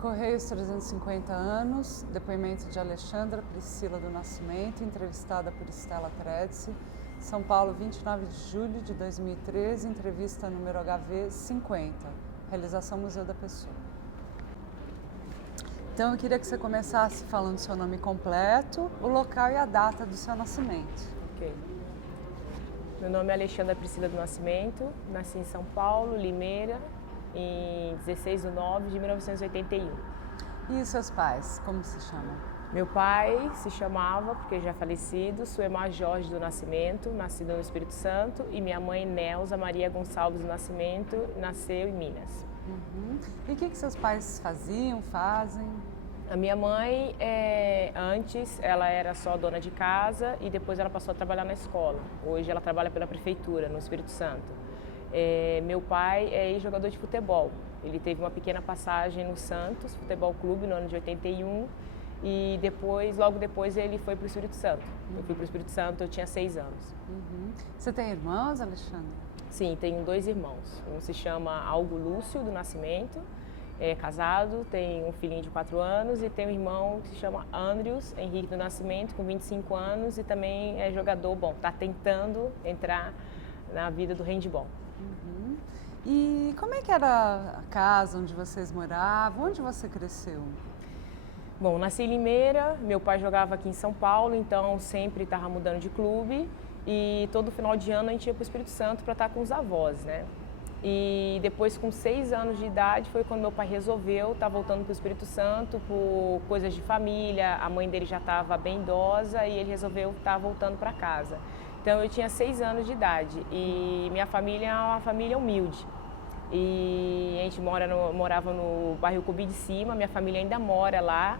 Correios 350 anos, depoimento de Alexandra Priscila do Nascimento, entrevistada por Estela Tredse, São Paulo, 29 de julho de 2013, entrevista número HV 50, realização Museu da Pessoa. Então eu queria que você começasse falando seu nome completo, o local e a data do seu nascimento. Ok. Meu nome é Alexandra Priscila do Nascimento, nasci em São Paulo, Limeira, em 16 de nove de 1981. E os seus pais, como se chamam? Meu pai se chamava, porque já é falecido, Suemar Jorge do Nascimento, nascido no Espírito Santo, e minha mãe, Nelza Maria Gonçalves do Nascimento, nasceu em Minas. E o que seus pais faziam, fazem? A minha mãe, antes, ela era só dona de casa e depois ela passou a trabalhar na escola. Hoje ela trabalha pela prefeitura, no Espírito Santo. Meu pai é ex-jogador de futebol. Ele teve uma pequena passagem no Santos Futebol Clube no ano de 81 e depois, logo depois, ele foi para o Espírito Santo. Eu fui para o Espírito Santo, eu tinha 6 anos. Você tem irmãos, Alexandre? Sim, tenho 2 irmãos. Um se chama Algo Lúcio do Nascimento, é casado, tem um filhinho de 4 anos e tem um irmão que se chama Andrews Henrique do Nascimento, com 25 anos e também é jogador, está tentando entrar na vida do handball. E como é que era a casa onde vocês moravam? Onde você cresceu? Bom, nasci em Limeira, meu pai jogava aqui em São Paulo, então sempre estava mudando de clube e todo final de ano a gente ia para o Espírito Santo para estar com os avós, né? E depois, com 6 anos de idade, foi quando meu pai resolveu estar voltando para o Espírito Santo por coisas de família, a mãe dele já estava bem idosa e ele resolveu estar voltando para casa. Então eu tinha 6 anos de idade e minha família é uma família humilde. E a gente morava no bairro Cubi de Cima, minha família ainda mora lá.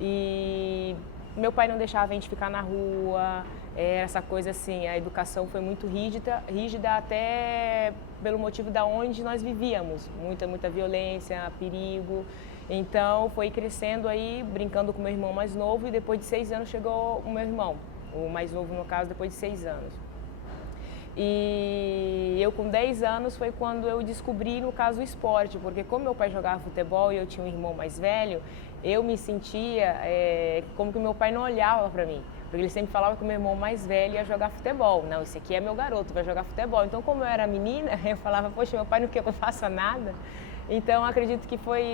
E meu pai não deixava a gente ficar na rua, essa coisa assim, a educação foi muito rígida até pelo motivo da onde nós vivíamos. Muita violência, perigo. Então foi crescendo aí, brincando com meu irmão mais novo e depois de 6 anos chegou o meu irmão. O mais novo, no caso, depois de 6 anos. E eu com 10 anos foi quando eu descobri, no caso, o esporte, porque como meu pai jogava futebol e eu tinha um irmão mais velho, eu me sentia como que meu pai não olhava para mim, porque ele sempre falava que o meu irmão mais velho ia jogar futebol. Não, esse aqui é meu garoto, vai jogar futebol. Então, como eu era menina, eu falava, poxa, meu pai não quer que eu faça nada. Então, acredito que foi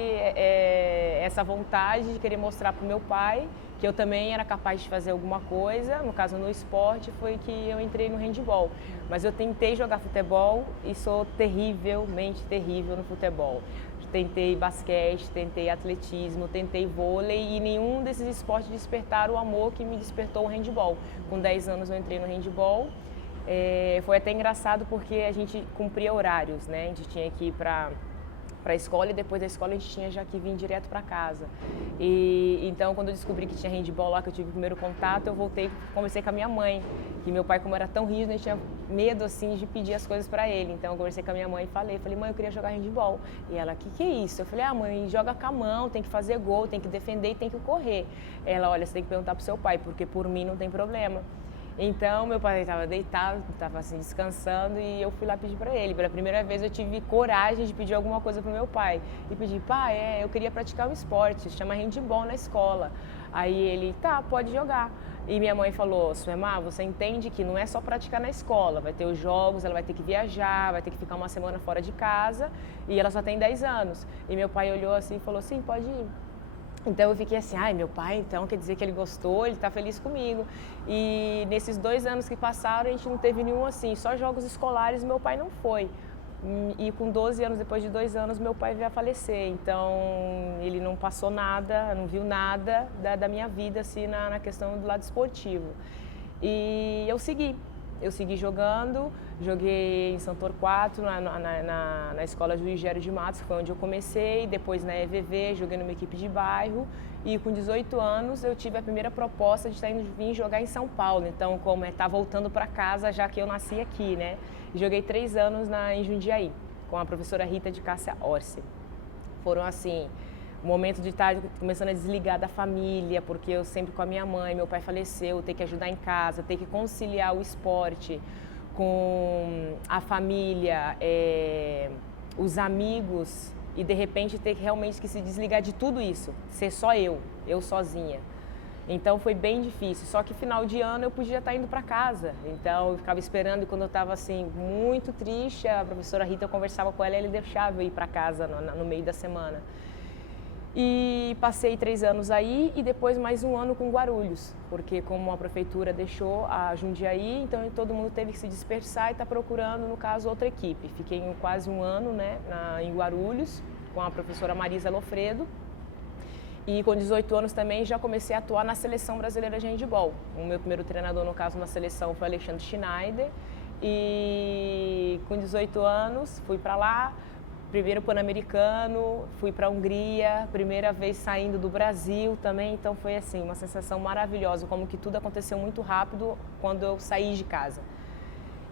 essa vontade de querer mostrar para o meu pai que eu também era capaz de fazer alguma coisa, no caso no esporte, foi que eu entrei no handball. Mas eu tentei jogar futebol e sou terrivelmente terrível no futebol. Tentei basquete, tentei atletismo, tentei vôlei e nenhum desses esportes despertaram o amor que me despertou o handball. Com 10 anos eu entrei no handball. Foi até engraçado porque a gente cumpria horários, né? A gente tinha que ir para a escola e depois da escola a gente tinha já que vir direto para casa. E então quando eu descobri que tinha handball lá, que eu tive o primeiro contato, eu voltei, conversei com a minha mãe, que meu pai, como era tão rígido, a gente tinha medo assim de pedir as coisas para ele. Então eu conversei com a minha mãe e falei, mãe, eu queria jogar handball. E ela, que é isso? Eu falei, mãe, joga com a mão, tem que fazer gol, tem que defender e tem que correr. Ela, olha, você tem que perguntar pro seu pai, porque por mim não tem problema. Então, meu pai estava deitado, estava assim, descansando e eu fui lá pedir para ele. Pela primeira vez eu tive coragem de pedir alguma coisa para o meu pai. E pedi, pai, eu queria praticar um esporte, chama handball na escola. Aí ele, tá, pode jogar. E minha mãe falou, Suemar, você entende que não é só praticar na escola, vai ter os jogos, ela vai ter que viajar, vai ter que ficar uma semana fora de casa e ela só tem 10 anos. E meu pai olhou assim e falou, sim, pode ir. Então eu fiquei assim, meu pai, então quer dizer que ele gostou, ele está feliz comigo. E nesses 2 anos que passaram, a gente não teve nenhum assim, só jogos escolares meu pai não foi. E com 12 anos, depois de 2 anos, meu pai veio a falecer. Então ele não passou nada, não viu nada da minha vida assim, na questão do lado esportivo. E eu segui jogando, joguei em São Torquato, na escola Juiz Gério de Matos, que foi onde eu comecei, depois na EVV, joguei numa equipe de bairro e com 18 anos eu tive a primeira proposta de vir jogar em São Paulo, então como tá voltando para casa já que eu nasci aqui, né? E joguei 3 anos em Jundiaí, com a professora Rita de Cássia Orsi. Foram assim, o momento de estar começando a desligar da família, porque eu sempre com a minha mãe, meu pai faleceu, ter que ajudar em casa, ter que conciliar o esporte com a família, os amigos e de repente ter realmente que se desligar de tudo isso, ser só eu sozinha. Então foi bem difícil, só que final de ano eu podia estar indo para casa, então eu ficava esperando e quando eu estava assim muito triste, a professora Rita, eu conversava com ela e ele deixava eu ir para casa no meio da semana. E passei 3 anos aí e depois mais um ano com Guarulhos, porque como a prefeitura deixou a Jundiaí, então todo mundo teve que se dispersar e está procurando, no caso, outra equipe. Fiquei quase um ano, né, em Guarulhos com a professora Marisa Lofredo. E com 18 anos também já comecei a atuar na Seleção Brasileira de Handebol. O meu primeiro treinador, no caso, na seleção foi Alexandre Schneider. E com 18 anos fui para lá, primeiro Pan-Americano, fui para a Hungria, primeira vez saindo do Brasil também. Então foi assim, uma sensação maravilhosa, como que tudo aconteceu muito rápido quando eu saí de casa.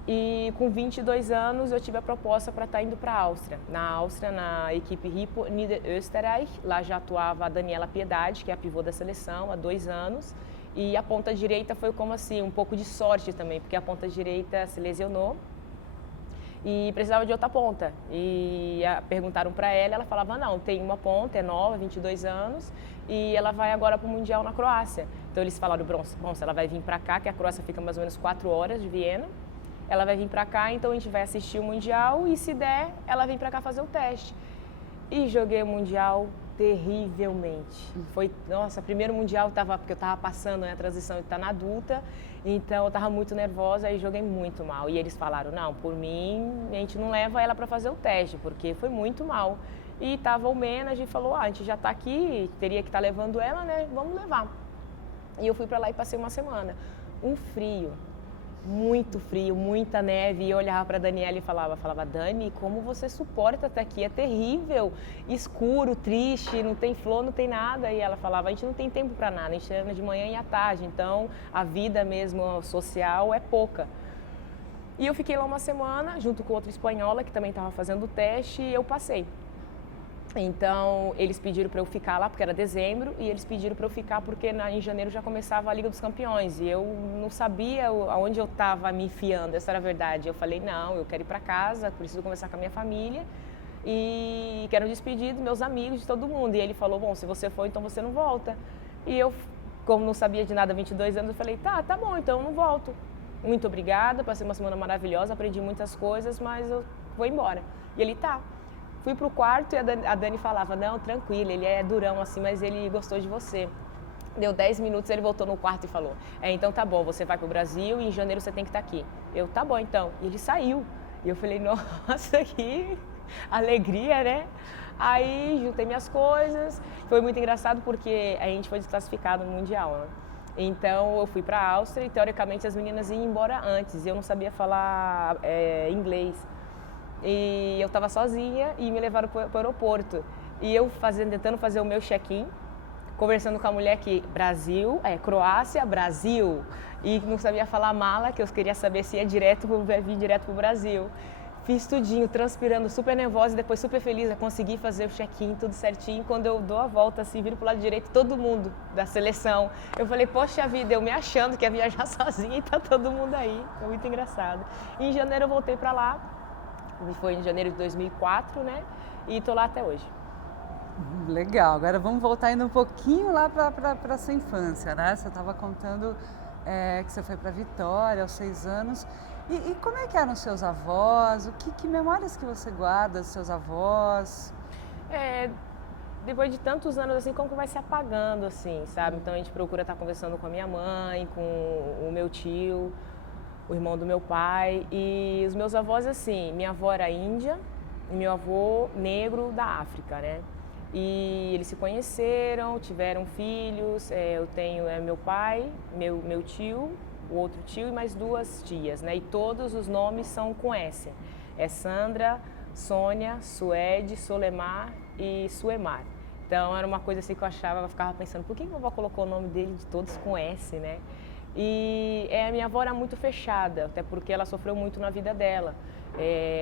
E com 22 anos eu tive a proposta para estar indo para a Áustria. Na Áustria, na equipe Hypo Niederösterreich, lá já atuava a Daniela Piedade, que é a pivô da seleção, há 2 anos. E a ponta direita foi como assim, um pouco de sorte também, porque a ponta direita se lesionou e precisava de outra ponta. E perguntaram para ela falava, não, tem uma ponta, é nova, 22 anos, e ela vai agora para o Mundial na Croácia. Então eles falaram, bom, ela vai vir para cá, que a Croácia fica mais ou menos 4 horas de Viena. Ela vai vir para cá, então a gente vai assistir o Mundial e se der, ela vem para cá fazer o teste. E joguei o Mundial terrivelmente. Foi, nossa, primeiro Mundial porque eu estava passando, né, a transição de estar na adulta, então eu estava muito nervosa e joguei muito mal. E eles falaram, não, por mim, a gente não leva ela para fazer o teste, porque foi muito mal. E estava o manager e falou, a gente já está aqui, teria que estar levando ela, né, vamos levar. E eu fui para lá e passei uma semana. Um frio. Muito frio, muita neve, e eu olhava para a Daniela e falava, Dani, como você suporta estar aqui? É terrível, escuro, triste, não tem flor, não tem nada. E ela falava, a gente não tem tempo para nada, a gente anda de manhã e à tarde, então a vida mesmo social é pouca. E eu fiquei lá uma semana, junto com outra espanhola que também estava fazendo o teste, e eu passei. Então, eles pediram para eu ficar lá, porque era dezembro, e eles pediram para eu ficar porque em janeiro já começava a Liga dos Campeões, e eu não sabia aonde eu estava me enfiando, essa era a verdade. Eu falei, não, eu quero ir para casa, preciso conversar com a minha família, e quero despedir dos meus amigos, de todo mundo. E ele falou, bom, se você for, então você não volta. E eu, como não sabia de nada, 22 anos, eu falei, tá bom, então eu não volto. Muito obrigada, passei uma semana maravilhosa, aprendi muitas coisas, mas eu vou embora. E ele, tá. Fui pro quarto e a Dani falava, não, tranquilo, ele é durão assim, mas ele gostou de você. Deu 10 minutos, ele voltou no quarto e falou, então tá bom, você vai pro Brasil e em janeiro você tem que estar aqui. Eu, tá bom então. E ele saiu. E eu falei, nossa, que alegria, né? Aí juntei minhas coisas, foi muito engraçado porque a gente foi desclassificado no Mundial, né? Então eu fui para a Áustria e teoricamente as meninas iam embora antes e eu não sabia falar inglês. E eu estava sozinha e me levaram para o aeroporto. E eu tentando fazer o meu check-in, conversando com a mulher que Croácia, Brasil. E não sabia falar mala, que eu queria saber se ia vir direto para o Brasil. Fiz tudinho, transpirando, super nervosa e depois super feliz a conseguir fazer o check-in, tudo certinho. Quando eu dou a volta, assim, viro pro lado direito, todo mundo da seleção. Eu falei, poxa vida, eu me achando que ia viajar sozinha e tá todo mundo aí. Foi muito engraçado. E em janeiro eu voltei para lá. Foi em janeiro de 2004, né? E tô lá até hoje. Legal. Agora vamos voltar ainda um pouquinho lá para sua infância, né? Você estava contando que você foi para Vitória aos 6 anos. E como é que eram os seus avós? Que memórias que você guarda dos seus avós? Depois de tantos anos, assim, como que vai se apagando, assim, sabe? Então a gente procura estar conversando com a minha mãe, com o meu tio, o irmão do meu pai. E os meus avós, assim, minha avó era índia e meu avô negro da África, né? E eles se conheceram, tiveram filhos. Eu tenho meu pai, meu tio, o outro tio e mais 2 tias, né? E todos os nomes são com S. É Sandra, Sônia, Suede, Solemar e Suemar. Então era uma coisa assim que eu ficava pensando, por que a vovó colocou o nome dele de todos com S, né? E a minha avó era muito fechada, até porque ela sofreu muito na vida dela.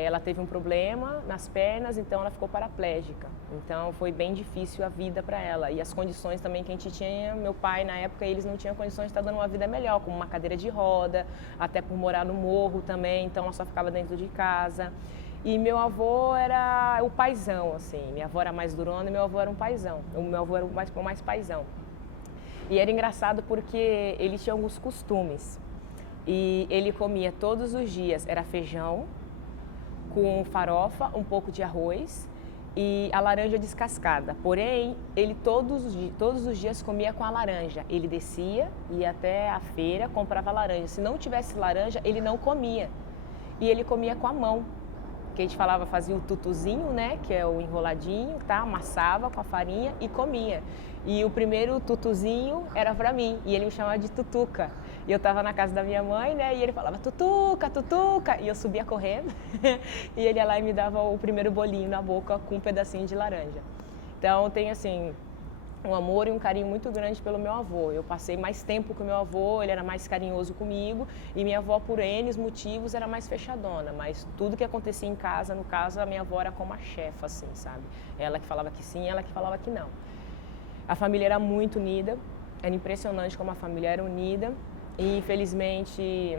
Ela teve um problema nas pernas, então ela ficou paraplégica. Então foi bem difícil a vida para ela. E as condições também que a gente tinha, meu pai na época, eles não tinham condições de estar dando uma vida melhor, como uma cadeira de roda, até por morar no morro também, então ela só ficava dentro de casa. E meu avô era o paizão, assim. Minha avó era mais durona e meu avô era um paizão. O meu avô era o mais paizão. E era engraçado porque ele tinha alguns costumes. E ele comia todos os dias, era feijão com farofa, um pouco de arroz e a laranja descascada. Porém, ele todos os dias comia com a laranja. Ele descia, ia até a feira, comprava laranja. Se não tivesse laranja, ele não comia. E ele comia com a mão. Que a gente falava, fazia o tutuzinho, né, que é o enroladinho, tá? Amassava com a farinha e comia. E o primeiro tutuzinho era para mim, e ele me chamava de Tutuca. E eu estava na casa da minha mãe, né, e ele falava Tutuca, Tutuca, e eu subia correndo, e ele ia lá e me dava o primeiro bolinho na boca com um pedacinho de laranja. Então tem assim, um amor e um carinho muito grande pelo meu avô. Eu passei mais tempo com meu avô, ele era mais carinhoso comigo, e minha avó, por N motivos, era mais fechadona, mas tudo que acontecia em casa, no caso, a minha avó era como a chefa, assim, sabe? Ela que falava que sim, ela que falava que não. A família era muito unida, era impressionante como a família era unida, e infelizmente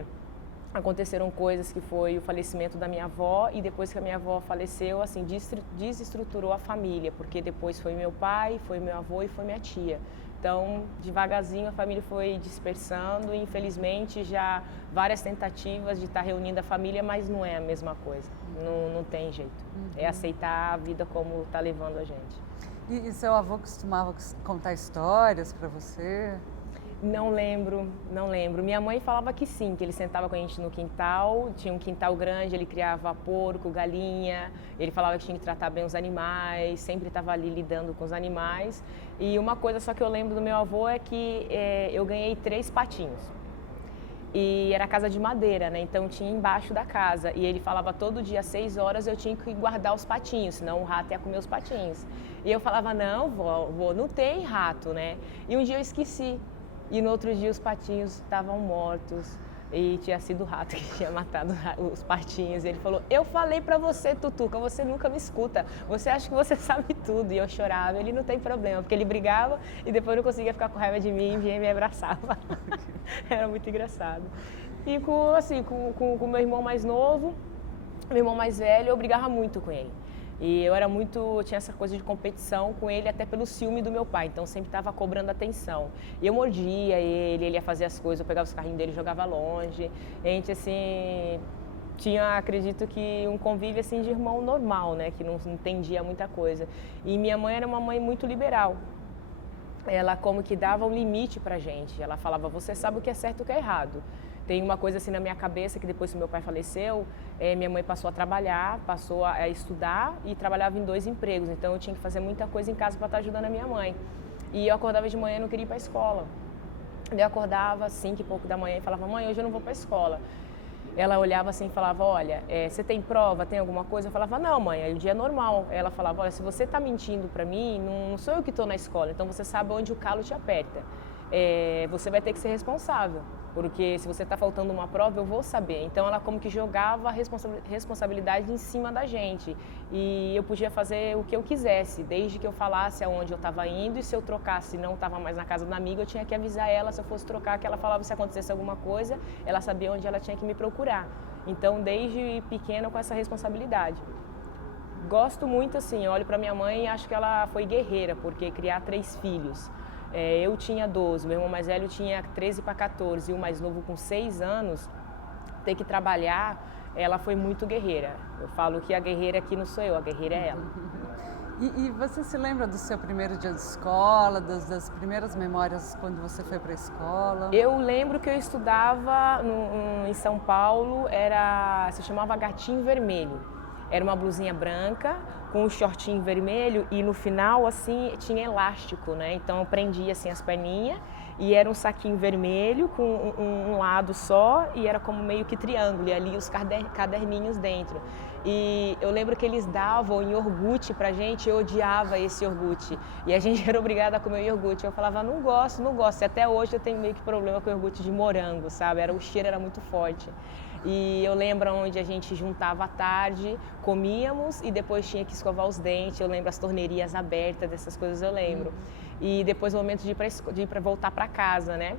aconteceram coisas que foi o falecimento da minha avó, e depois que a minha avó faleceu, assim, desestruturou a família, porque depois foi meu pai, foi meu avô e foi minha tia. Então, devagarzinho a família foi dispersando e infelizmente já várias tentativas de estar reunindo a família, mas não é a mesma coisa, não tem jeito. É aceitar a vida como está levando a gente. E seu avô costumava contar histórias para você? Não lembro. Minha mãe falava que sim, que ele sentava com a gente no quintal, tinha um quintal grande, ele criava porco, galinha, ele falava que tinha que tratar bem os animais, sempre estava ali lidando com os animais. E uma coisa só que eu lembro do meu avô é que eu ganhei 3 patinhos. E era casa de madeira, né? Então tinha embaixo da casa. E ele falava todo dia às 6 horas eu tinha que guardar os patinhos, senão o rato ia comer os patinhos. E eu falava, não, vó, não tem rato, né? E um dia eu esqueci. E no outro dia os patinhos estavam mortos e tinha sido o rato que tinha matado os patinhos. E ele falou, eu falei pra você, Tutuca, você nunca me escuta, você acha que você sabe tudo. E eu chorava, ele não tem problema, porque ele brigava e depois não conseguia ficar com raiva de mim e vinha e me abraçava. Era muito engraçado. E com meu irmão mais novo, meu irmão mais velho, eu brigava muito com ele. E eu tinha essa coisa de competição com ele até pelo ciúme do meu pai, então sempre estava cobrando atenção. E eu mordia ele ia fazer as coisas, eu pegava os carrinhos dele e jogava longe. A gente, assim, tinha, acredito que, um convívio, assim, de irmão normal, né, que não entendia muita coisa. E minha mãe era uma mãe muito liberal. Ela como que dava um limite pra gente, ela falava, você sabe o que é certo e o que é errado. Tem uma coisa assim na minha cabeça que depois que meu pai faleceu, minha mãe passou a trabalhar, passou a estudar e trabalhava em 2 empregos. Então eu tinha que fazer muita coisa em casa para estar ajudando a minha mãe. E eu acordava de manhã e não queria ir para a escola. Eu acordava às 5 e pouco da manhã e falava, mãe, hoje eu não vou para a escola. Ela olhava assim e falava, olha, você tem prova, tem alguma coisa? Eu falava, não, mãe, o dia é normal. Ela falava, olha, se você está mentindo para mim, não sou eu que estou na escola, então você sabe onde o calo te aperta. Você vai ter que ser responsável, porque se você está faltando uma prova, eu vou saber. Então ela como que jogava a responsabilidade em cima da gente e eu podia fazer o que eu quisesse, desde que eu falasse aonde eu estava indo, e se eu trocasse, não estava mais na casa da amiga, eu tinha que avisar ela se eu fosse trocar, que ela falava se acontecesse alguma coisa, ela sabia onde ela tinha que me procurar. Então desde pequena com essa responsabilidade. Gosto muito assim, olho para minha mãe e acho que ela foi guerreira, porque criar 3 filhos. Eu tinha 12, meu irmão mais velho tinha 13 para 14 e o mais novo com 6 anos, ter que trabalhar, ela foi muito guerreira. Eu falo que a guerreira aqui não sou eu, a guerreira é ela. E você se lembra do seu primeiro dia de escola, das primeiras memórias quando você foi para a escola? Eu lembro que eu estudava em São Paulo, se chamava Gatinho Vermelho. Era uma blusinha branca com um shortinho vermelho e no final assim tinha elástico, né? Então eu prendia assim as perninhas e era um saquinho vermelho com um lado só e era como meio que triângulo e ali os caderninhos dentro. E eu lembro que eles davam iogurte pra gente, eu odiava esse iogurte. E a gente era obrigada a comer iogurte. Eu falava, não gosto. E até hoje eu tenho meio que problema com iogurte de morango, sabe? O cheiro era muito forte. E eu lembro onde a gente juntava à tarde, comíamos e depois tinha que escovar os dentes. Eu lembro as torneirias abertas, dessas coisas eu lembro. E depois o momento de voltar para casa, né?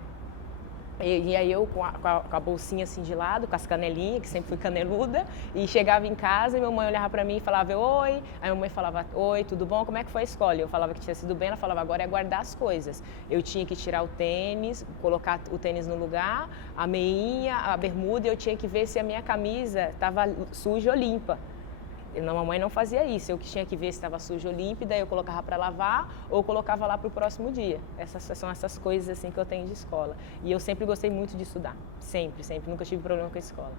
E aí eu com a bolsinha assim de lado, com as canelinhas, que sempre fui caneluda, e chegava em casa e minha mãe olhava para mim e falava oi, aí minha mãe falava oi, tudo bom, como é que foi a escola? Eu falava que tinha sido bem, ela falava agora é guardar as coisas. Eu tinha que tirar o tênis, colocar o tênis no lugar, a meinha, a bermuda, e eu tinha que ver se a minha camisa estava suja ou limpa. A mamãe não fazia isso, eu que tinha que ver se estava sujo ou limpo, daí eu colocava para lavar ou colocava lá para o próximo dia. São essas coisas assim que eu tenho de escola. E eu sempre gostei muito de estudar, sempre, nunca tive problema com a escola.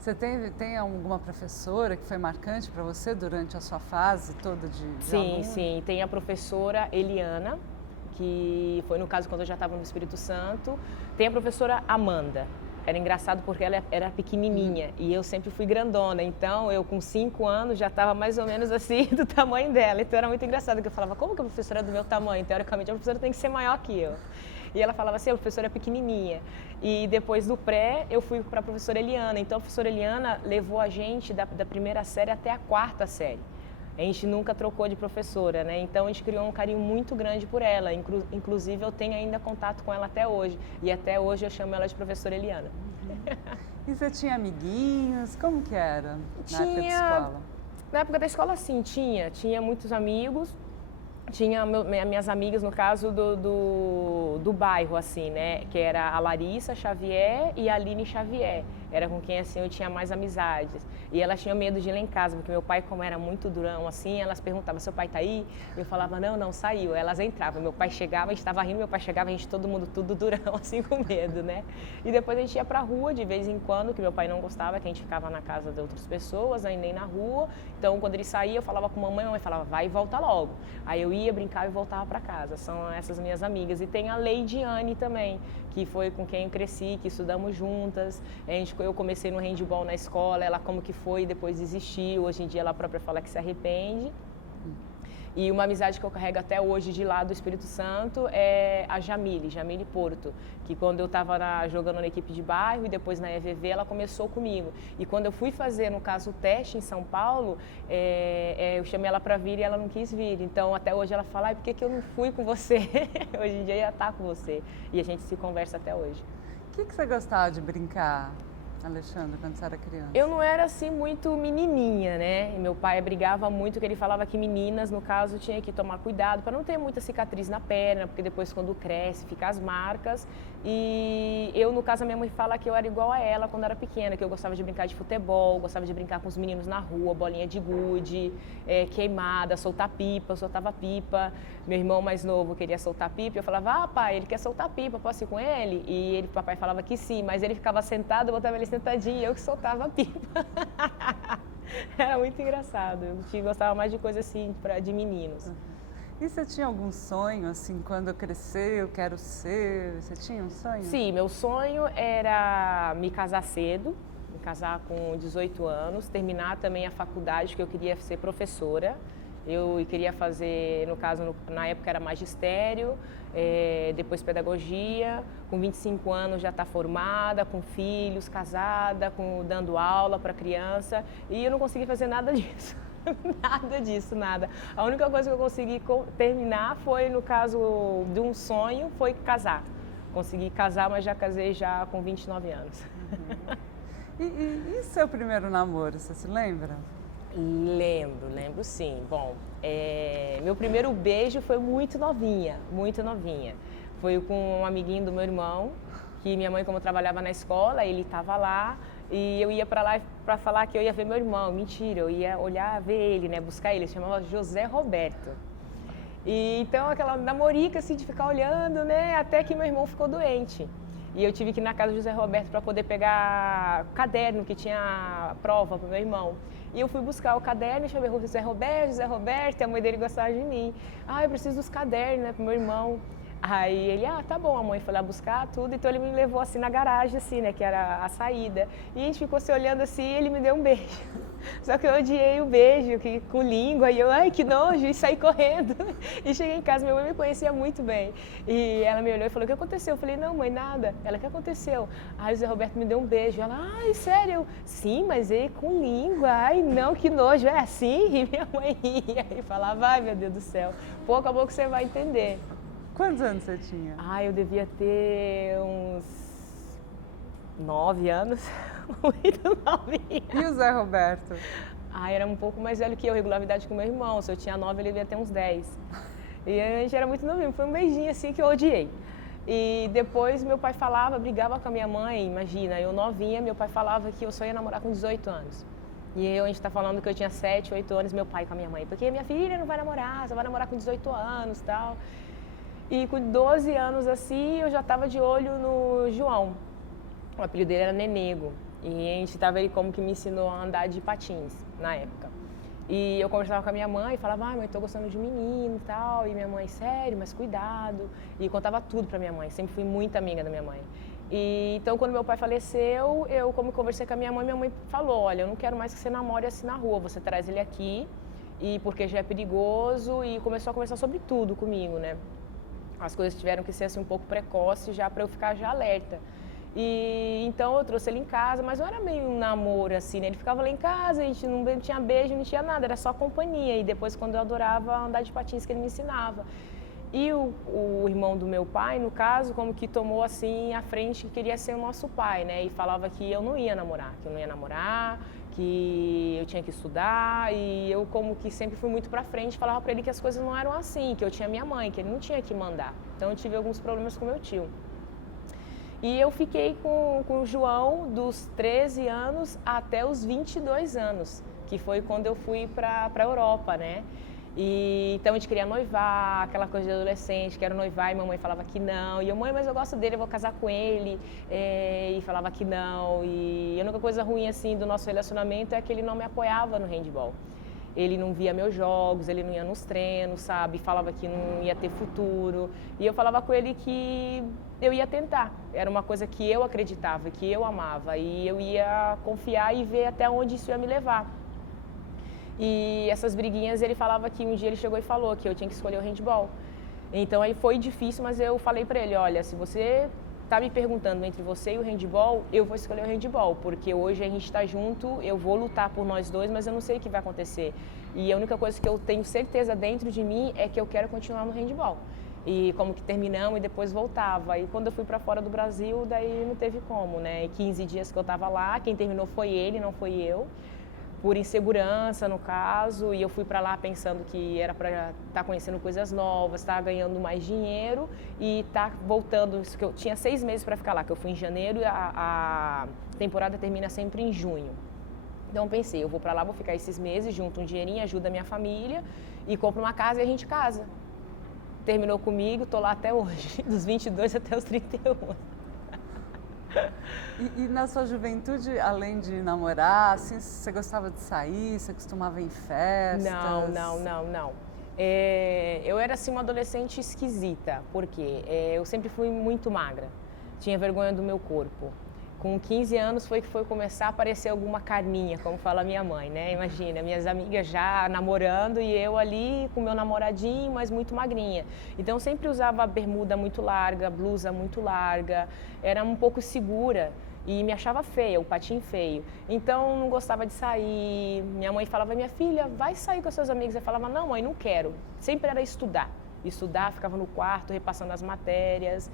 Você tem alguma professora que foi marcante para você durante a sua fase toda de aluno? Sim, tem a professora Eliana, que foi no caso quando eu já estava no Espírito Santo, tem a professora Amanda. Era engraçado porque ela era pequenininha e eu sempre fui grandona, então eu com 5 anos já estava mais ou menos assim do tamanho dela, então era muito engraçado que eu falava, como que a professora é do meu tamanho? Teoricamente a professora tem que ser maior que eu. E ela falava assim, a professora é pequenininha. E depois do pré eu fui para a professora Eliana, então a professora Eliana levou a gente da primeira série até a 4ª série. A gente nunca trocou de professora, né? Então a gente criou um carinho muito grande por ela. Inclusive eu tenho ainda contato com ela até hoje. E até hoje eu chamo ela de professora Eliana. E você tinha amiguinhos? Como que era na época da escola? Na época da escola, sim, tinha muitos amigos. Tinha minhas amigas, no caso do bairro, assim, né? Que era a Larissa Xavier e a Aline Xavier. Era com quem, assim, eu tinha mais amizades. E elas tinham medo de ir lá em casa, porque meu pai, como era muito durão, assim, elas perguntavam, seu pai tá aí? Eu falava, não, saiu. Elas entravam, meu pai chegava, a gente estava rindo, meu pai chegava, a gente, todo mundo, tudo durão, assim, com medo, né? E depois a gente ia pra rua, de vez em quando, que meu pai não gostava, que a gente ficava na casa de outras pessoas, nem na rua. Então, quando ele saía, eu falava com a mamãe falava, vai e volta logo. Aí eu ia, brincava e voltava para casa. São essas minhas amigas. E tem a Leidiane também, que foi com quem eu cresci, que estudamos juntas. Eu comecei no handball na escola, ela como que foi e depois desistiu. Hoje em dia ela própria fala que se arrepende. E uma amizade que eu carrego até hoje de lá do Espírito Santo é a Jamile Porto, que quando eu estava jogando na equipe de bairro e depois na EVV, ela começou comigo. E quando eu fui fazer, no caso, o teste em São Paulo, eu chamei ela para vir e ela não quis vir. Então, até hoje ela fala, por que eu não fui com você? Hoje em dia eu ia estar com você. E a gente se conversa até hoje. O que você gostava de brincar, Alexandra, quando você era criança? Eu não era assim muito menininha, né? E meu pai brigava muito, que ele falava que meninas, no caso, tinha que tomar cuidado para não ter muita cicatriz na perna, porque depois quando cresce, fica as marcas. E eu, no caso, a minha mãe fala que eu era igual a ela quando era pequena, que eu gostava de brincar de futebol, gostava de brincar com os meninos na rua, bolinha de gude, queimada, soltar pipa, eu soltava pipa. Meu irmão mais novo queria soltar pipa, eu falava, pai, ele quer soltar pipa, posso ir com ele? E papai falava que sim, mas ele ficava sentado, eu botava ele sentadinho e eu que soltava pipa. Era muito engraçado, eu gostava mais de coisa assim, de meninos. E você tinha algum sonho, assim, quando eu crescer, eu quero ser? Você tinha um sonho? Sim, meu sonho era me casar cedo, me casar com 18 anos, terminar também a faculdade, que eu queria ser professora. Eu queria fazer, no caso, na época era magistério, depois pedagogia. Com 25 anos já está formada, com filhos, casada, dando aula para criança. E eu não consegui fazer nada disso. Nada disso, nada. A única coisa que eu consegui terminar foi, no caso de um sonho, foi casar. Consegui casar, mas já casei já com 29 anos. E seu primeiro namoro, você se lembra? Lembro sim. Bom, meu primeiro beijo foi muito novinha, muito novinha. Foi com um amiguinho do meu irmão, que minha mãe, como trabalhava na escola, ele estava lá e eu ia para lá para falar que eu ia ver meu irmão. Mentira, eu ia olhar, ver ele, né, buscar ele. Ele chamava José Roberto. E então aquela namorica assim de ficar olhando, né, até que meu irmão ficou doente. E eu tive que ir na casa do José Roberto para poder pegar o caderno que tinha prova para o meu irmão. E eu fui buscar o caderno e chamei o José Roberto, e a mãe dele gostava de mim. Eu preciso dos cadernos, né, para o meu irmão. Aí ele, tá bom, a mãe foi lá buscar tudo, então ele me levou assim na garagem, assim, né, que era a saída. E a gente ficou se olhando assim e ele me deu um beijo. Só que eu odiei o beijo, com língua, e eu, ai, que nojo, e saí correndo. E cheguei em casa, minha mãe me conhecia muito bem. E ela me olhou e falou, o que aconteceu? Eu falei, não, mãe, nada. Ela, o que aconteceu? Aí o Zé Roberto me deu um beijo. Ela, ai, sério? Eu, sim, mas ele com língua, ai, não, que nojo, é assim? E minha mãe ia e falava, ai, meu Deus do céu, pouco a pouco você vai entender. Quantos anos você tinha? Eu devia ter uns 9 anos, muito novinha. E o Zé Roberto? Era um pouco mais velho que eu, regular a idade com meu irmão. Se eu tinha 9, ele devia ter uns 10. E a gente era muito novinho, foi um beijinho assim que eu odiei. E depois meu pai falava, brigava com a minha mãe, imagina, eu novinha, meu pai falava que eu só ia namorar com 18 anos. E a gente está falando que eu tinha 7, 8 anos, meu pai com a minha mãe, porque minha filha não vai namorar, só vai namorar com 18 anos e tal. E com 12 anos assim, eu já estava de olho no João. O apelido dele era Nenego. E a gente estava ele como que me ensinou a andar de patins na época. E eu conversava com a minha mãe e falava, mãe, tô gostando de menino e tal. E minha mãe, sério, mas cuidado. E contava tudo pra minha mãe, sempre fui muito amiga da minha mãe. E então, quando meu pai faleceu, eu como conversei com a minha mãe falou, olha, eu não quero mais que você namore assim na rua, você traz ele aqui, e porque já é perigoso, e começou a conversar sobre tudo comigo, né? As coisas tiveram que ser assim um pouco precoces já para eu ficar já alerta. E então eu trouxe ele em casa, mas não era meio um namoro assim, né? Ele ficava lá em casa, a gente não tinha beijo, não tinha nada, era só companhia. E depois quando eu adorava andar de patins que ele me ensinava. E o irmão do meu pai, no caso, como que tomou assim a frente, que queria ser o nosso pai, né? E falava que eu não ia namorar, que eu tinha que estudar, e eu como que sempre fui muito pra frente, falava pra ele que as coisas não eram assim, que eu tinha minha mãe, que ele não tinha que mandar. Então eu tive alguns problemas com meu tio. E eu fiquei com o João dos 13 anos até os 22 anos, que foi quando eu fui para a Europa, né? E então a gente queria noivar, aquela coisa de adolescente, quero noivar, e mamãe falava que não. E eu, mãe, mas eu gosto dele, eu vou casar com ele. E falava que não. E a única coisa ruim assim do nosso relacionamento é que ele não me apoiava no handball. Ele não via meus jogos, ele não ia nos treinos, sabe? Falava que não ia ter futuro. E eu falava com ele que eu ia tentar. Era uma coisa que eu acreditava, que eu amava. E eu ia confiar e ver até onde isso ia me levar. E essas briguinhas, ele falava que um dia ele chegou e falou que eu tinha que escolher o handball. Então aí foi difícil, mas eu falei pra ele, olha, se você tá me perguntando entre você e o handball, eu vou escolher o handball, porque hoje a gente está junto, eu vou lutar por nós dois, mas eu não sei o que vai acontecer. E a única coisa que eu tenho certeza dentro de mim é que eu quero continuar no handball. E como que terminamos e depois voltava. E quando eu fui para fora do Brasil, daí não teve como, né? E 15 dias que eu estava lá, quem terminou foi ele, não foi eu. Por insegurança, no caso, e eu fui para lá pensando que era para estar conhecendo coisas novas, estar ganhando mais dinheiro e estar voltando, que eu tinha 6 meses para ficar lá, que eu fui em janeiro e a temporada termina sempre em junho. Então eu pensei, eu vou para lá, vou ficar esses meses, junto um dinheirinho, ajudo a minha família e compro uma casa e a gente casa. Terminou comigo, tô lá até hoje, dos 22 até os 31. E na sua juventude, além de namorar, assim, você gostava de sair? Você costumava ir em festas? Não. Eu era assim uma adolescente esquisita, porque eu sempre fui muito magra, tinha vergonha do meu corpo. Com 15 anos foi que foi começar a aparecer alguma carninha, como fala minha mãe, né? Imagina, minhas amigas já namorando e eu ali com meu namoradinho, mas muito magrinha. Então sempre usava bermuda muito larga, blusa muito larga, era um pouco segura e me achava feia, o patinho feio. Então não gostava de sair. Minha mãe falava, minha filha, vai sair com as suas amigas. Eu falava, não mãe, não quero. Sempre era estudar, ficava no quarto repassando as matérias.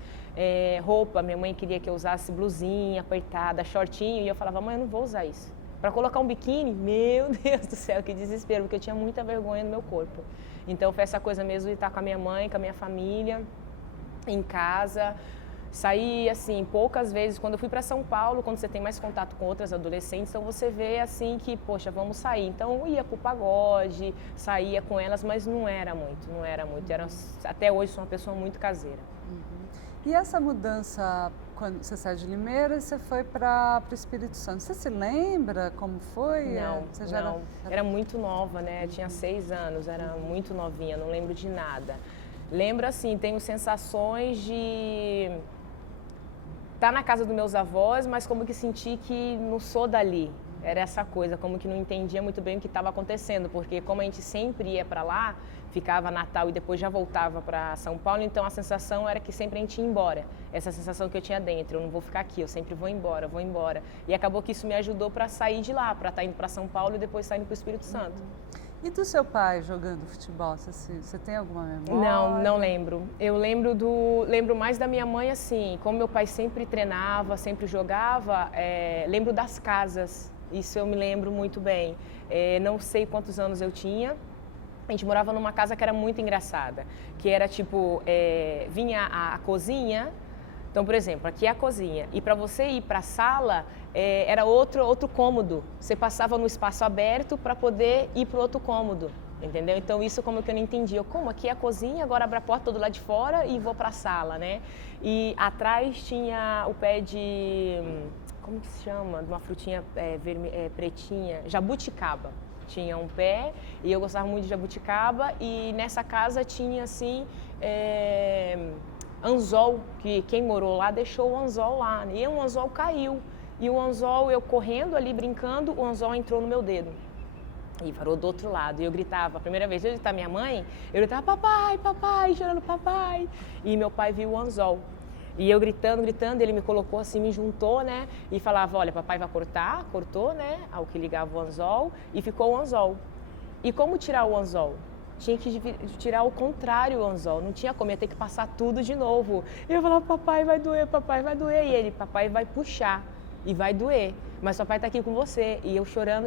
Roupa, minha mãe queria que eu usasse blusinha apertada, shortinho, e eu falava, mãe, eu não vou usar isso. Para colocar um biquíni, meu Deus do céu, que desespero, porque eu tinha muita vergonha no meu corpo. Então foi essa coisa mesmo de estar com a minha mãe, com a minha família, em casa. Saí, assim, poucas vezes. Quando eu fui para São Paulo, quando você tem mais contato com outras adolescentes, então você vê, assim, que, poxa, vamos sair. Então, eu ia pro pagode, saía com elas, mas não era muito. Até hoje, sou uma pessoa muito caseira. Uhum. E essa mudança, quando você saiu de Limeira e você foi para o Espírito Santo, você se lembra como foi? Não, era muito nova, né? Tinha 6 anos, era muito novinha, não lembro de nada. Lembro, assim, tenho sensações de estar na casa dos meus avós, mas como que senti que não sou dali. Era essa coisa, como que não entendia muito bem o que estava acontecendo, porque como a gente sempre ia para lá, ficava Natal e depois já voltava para São Paulo, então a sensação era que sempre a gente ia embora. Essa sensação que eu tinha dentro, eu não vou ficar aqui, eu sempre vou embora. E acabou que isso me ajudou para sair de lá, para estar indo para São Paulo e depois saindo para o Espírito Santo. E do seu pai jogando futebol? Você tem alguma memória? Não lembro. Eu lembro mais da minha mãe, assim, como meu pai sempre treinava, sempre jogava, lembro das casas, isso eu me lembro muito bem. Não sei quantos anos eu tinha, a gente morava numa casa que era muito engraçada, que era tipo, vinha a cozinha. Então, por exemplo, aqui é a cozinha, e para você ir para a sala, era outro cômodo. Você passava no espaço aberto para poder ir para o outro cômodo, entendeu? Então, isso como que eu não entendia. Como aqui é a cozinha, agora abre a porta do lado de fora e vou para a sala, né? E atrás tinha o pé de, como que se chama? De uma frutinha pretinha, jabuticaba. Tinha um pé e eu gostava muito de jabuticaba, e nessa casa tinha, assim, anzol, que quem morou lá deixou o anzol lá, e o anzol caiu, e o anzol, eu correndo ali, brincando, o anzol entrou no meu dedo e parou do outro lado, e eu gritava, a primeira vez eu gritava minha mãe, eu gritava papai, papai, chorando papai, e meu pai viu o anzol, e eu gritando, ele me colocou assim, me juntou, né, e falava, olha, papai vai cortar, cortou, né, ao que ligava o anzol, e ficou o anzol. E como tirar o anzol? Tinha que tirar o contrário o anzol, não tinha como, ia ter que passar tudo de novo. E eu falava, papai vai doer, e ele, papai vai puxar e vai doer, mas papai tá aqui com você. E eu chorando,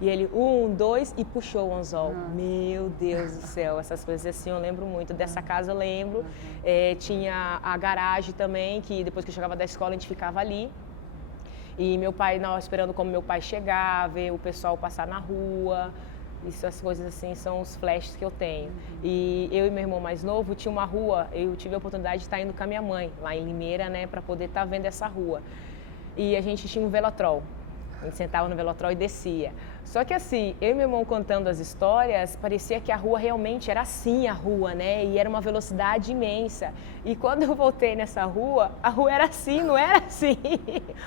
e ele, 1, 2, e puxou o anzol. Meu Deus do céu, essas coisas assim eu lembro muito, dessa casa eu lembro. Tinha a garagem também, que depois que eu chegava da escola a gente ficava ali. E meu pai, nós esperando como meu pai chegar, ver o pessoal passar na rua. Isso, as coisas assim, são os flashes que eu tenho. E eu e meu irmão mais novo, tinha uma rua, eu tive a oportunidade de estar indo com a minha mãe, lá em Limeira, né, para poder estar vendo essa rua. E a gente tinha um velotrol. A gente sentava no velotrol e descia. Só que assim, eu e meu irmão contando as histórias, parecia que a rua realmente era assim, a rua, né? E era uma velocidade imensa. E quando eu voltei nessa rua, a rua era assim, não era assim.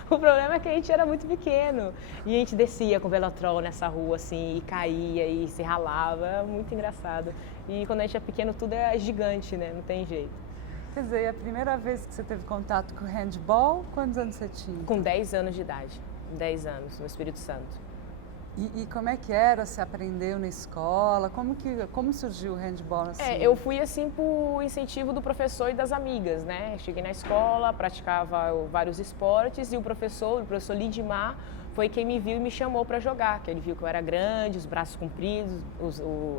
O problema é que a gente era muito pequeno. E a gente descia com o velotrol nessa rua, assim, e caía e se ralava. Era muito engraçado. E quando a gente é pequeno, tudo é gigante, né? Não tem jeito. Quer dizer, e a primeira vez que você teve contato com o handball, quantos anos você tinha? Com 10 anos de idade. 10 anos, no Espírito Santo. E como é que era? Você aprendeu na escola? Como surgiu o handball assim? Eu fui assim por incentivo do professor e das amigas, né? Cheguei na escola, praticava vários esportes, e o professor Lidimar, foi quem me viu e me chamou para jogar, que ele viu que eu era grande, os braços compridos,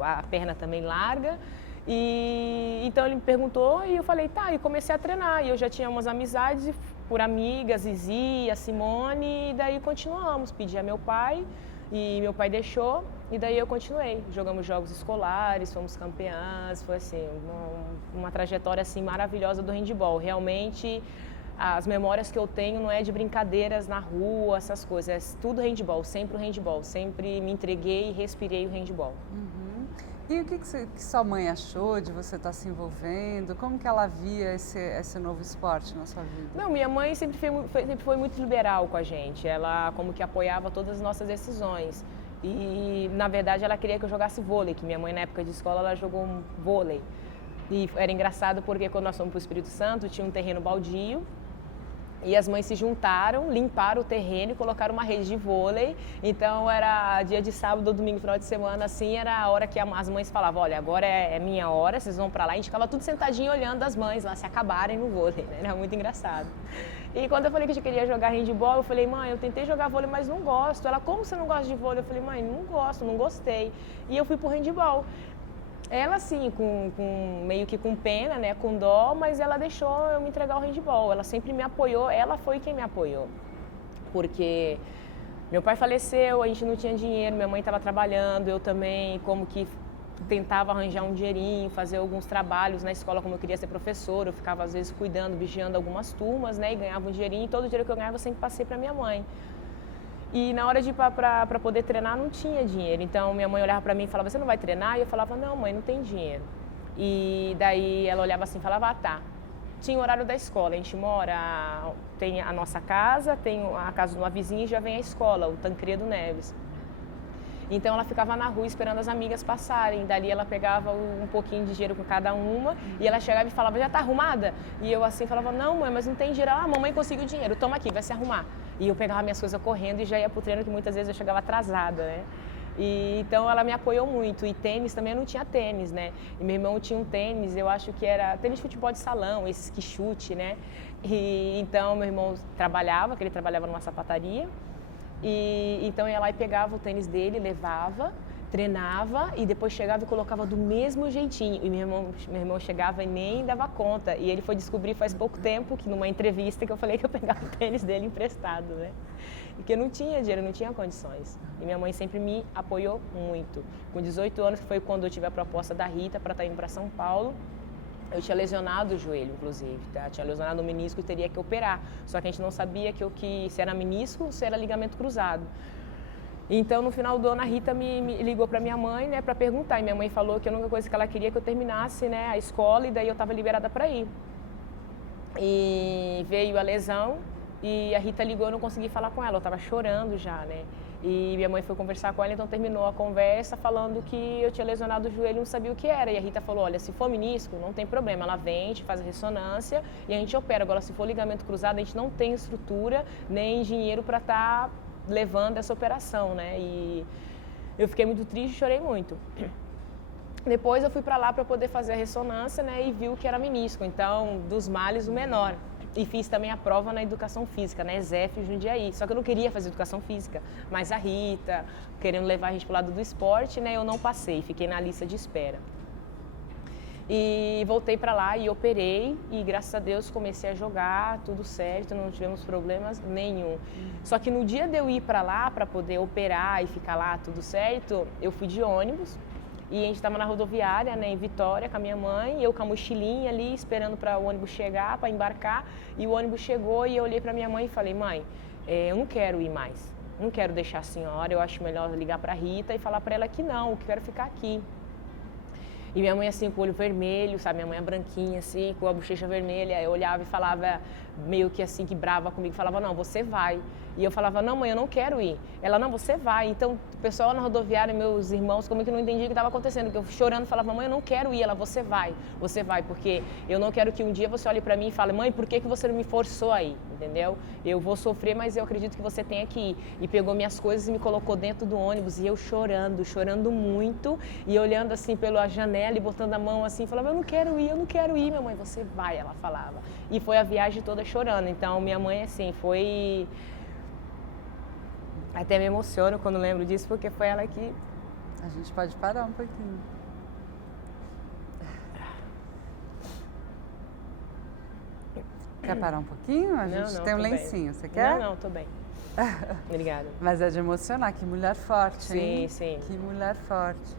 a perna também larga. E então ele me perguntou e eu falei, tá, e comecei a treinar. E eu já tinha umas amizades por amigas, Zizi, a Simone, e daí continuamos. Pedi a meu pai e meu pai deixou, e daí eu continuei. Jogamos jogos escolares, fomos campeãs, foi assim, uma trajetória assim maravilhosa do handball. Realmente, as memórias que eu tenho não é de brincadeiras na rua, essas coisas, é tudo handball, sempre o handball. Sempre me entreguei e respirei o handball. E o que sua mãe achou de você estar se envolvendo? Como que ela via esse novo esporte na sua vida? Não, minha mãe sempre foi muito liberal com a gente. Ela como que apoiava todas as nossas decisões. E, na verdade, ela queria que eu jogasse vôlei, que minha mãe, na época de escola, ela jogou vôlei. E era engraçado porque quando nós fomos para o Espírito Santo, tinha um terreno baldio. E as mães se juntaram, limparam o terreno e colocaram uma rede de vôlei. Então, era dia de sábado ou domingo, final de semana, assim, era a hora que as mães falavam, olha, agora é minha hora, vocês vão pra lá. E a gente ficava tudo sentadinho olhando as mães lá se acabarem no vôlei, né? Era muito engraçado. E quando eu falei que eu queria jogar handball, eu falei, mãe, eu tentei jogar vôlei, mas não gosto. Ela, como você não gosta de vôlei? Eu falei, mãe, não gosto, não gostei. E eu fui pro handball. Ela, assim, meio que com pena, né, com dó, mas ela deixou eu me entregar ao handball. Ela sempre me apoiou, ela foi quem me apoiou. Porque meu pai faleceu, a gente não tinha dinheiro, minha mãe estava trabalhando, eu também, como que tentava arranjar um dinheirinho, fazer alguns trabalhos na escola, como eu queria ser professora. Eu ficava, às vezes, cuidando, vigiando algumas turmas, né, e ganhava um dinheirinho, e todo o dinheiro que eu ganhava eu sempre passei para minha mãe. E na hora de ir para poder treinar, não tinha dinheiro. Então, minha mãe olhava para mim e falava, você não vai treinar? E eu falava, não, mãe, não tem dinheiro. E daí ela olhava assim e falava, ah, tá. Tinha o horário da escola, a gente tem a nossa casa, tem a casa de uma vizinha e já vem a escola, o Tancredo Neves. Então ela ficava na rua esperando as amigas passarem, dali ela pegava um pouquinho de dinheiro com cada uma e ela chegava e falava, já tá arrumada? E eu assim falava, não mãe, mas não tem dinheiro. Ah, mamãe conseguiu dinheiro, toma aqui, vai se arrumar. E eu pegava minhas coisas correndo e já ia pro treino, que muitas vezes eu chegava atrasada, né? E, então ela me apoiou muito. E tênis também, eu não tinha tênis, né? E meu irmão tinha um tênis, eu acho que era tênis de futebol de salão, esses que chute, né? E então meu irmão trabalhava, que ele trabalhava numa sapataria. E então eu ia lá e pegava o tênis dele, levava, treinava e depois chegava e colocava do mesmo jeitinho. E meu irmão chegava e nem dava conta. E ele foi descobrir faz pouco tempo, que numa entrevista, que eu falei que eu pegava o tênis dele emprestado, né? Porque eu não tinha dinheiro, não tinha condições. E minha mãe sempre me apoiou muito. Com 18 anos, que foi quando eu tive a proposta da Rita para estar indo para São Paulo, eu tinha lesionado o joelho, inclusive, tá? Tinha lesionado o menisco e teria que operar. Só que a gente não sabia se era menisco ou se era ligamento cruzado. Então, no final do ano, a Rita me ligou para minha mãe, né, para perguntar. E minha mãe falou que a única coisa que ela queria é que eu terminasse, né, a escola, e daí eu estava liberada para ir. E veio a lesão e a Rita ligou, eu não consegui falar com ela, eu estava chorando já, né. E minha mãe foi conversar com ela, então terminou a conversa falando que eu tinha lesionado o joelho e não sabia o que era. E a Rita falou, olha, se for menisco, não tem problema, ela vem, a gente faz a ressonância e a gente opera. Agora, se for ligamento cruzado, a gente não tem estrutura nem dinheiro para estar levando essa operação, né? E eu fiquei muito triste, chorei muito. Depois eu fui para lá para poder fazer a ressonância, né? E viu que era menisco, então dos males o menor. E fiz também a prova na educação física, na ESEF Jundiaí. Só que eu não queria fazer educação física, mas a Rita, querendo levar a gente para o lado do esporte, né? Eu não passei, fiquei na lista de espera. E voltei para lá e operei e graças a Deus comecei a jogar, tudo certo, não tivemos problemas nenhum. Só que no dia de eu ir para lá para poder operar e ficar lá tudo certo, eu fui de ônibus e a gente estava na rodoviária, né, em Vitória com a minha mãe, e eu com a mochilinha ali esperando para o ônibus chegar, para embarcar, e o ônibus chegou e eu olhei para minha mãe e falei, mãe, eu não quero ir mais, não quero deixar a senhora, eu acho melhor ligar para a Rita e falar para ela que não, eu quero ficar aqui. E minha mãe assim, com o olho vermelho, sabe? Minha mãe é branquinha assim, com a bochecha vermelha. Eu olhava e falava meio que assim, que brava comigo. Falava, não, você vai. E eu falava, não, mãe, eu não quero ir. Ela, não, você vai. Então, o pessoal na rodoviária, meus irmãos, como é que não entendia o que estava acontecendo? Porque eu chorando falava, mãe, eu não quero ir. Ela, você vai, porque eu não quero que um dia você olhe para mim e fale, mãe, por que você não me forçou a ir? Entendeu? Eu vou sofrer, mas eu acredito que você tenha que ir. E pegou minhas coisas e me colocou dentro do ônibus. E eu chorando muito. E olhando assim pela janela e botando a mão assim, falava, eu não quero ir, minha mãe, você vai, ela falava. E foi a viagem toda chorando. Então, minha mãe, assim, foi... Até me emociono quando lembro disso, porque foi ela que... A gente pode parar um pouquinho. Quer parar um pouquinho? A gente tem um lencinho, você quer? Não, tô bem. Obrigada. Mas é de emocionar, que mulher forte, hein? Sim. Que mulher forte.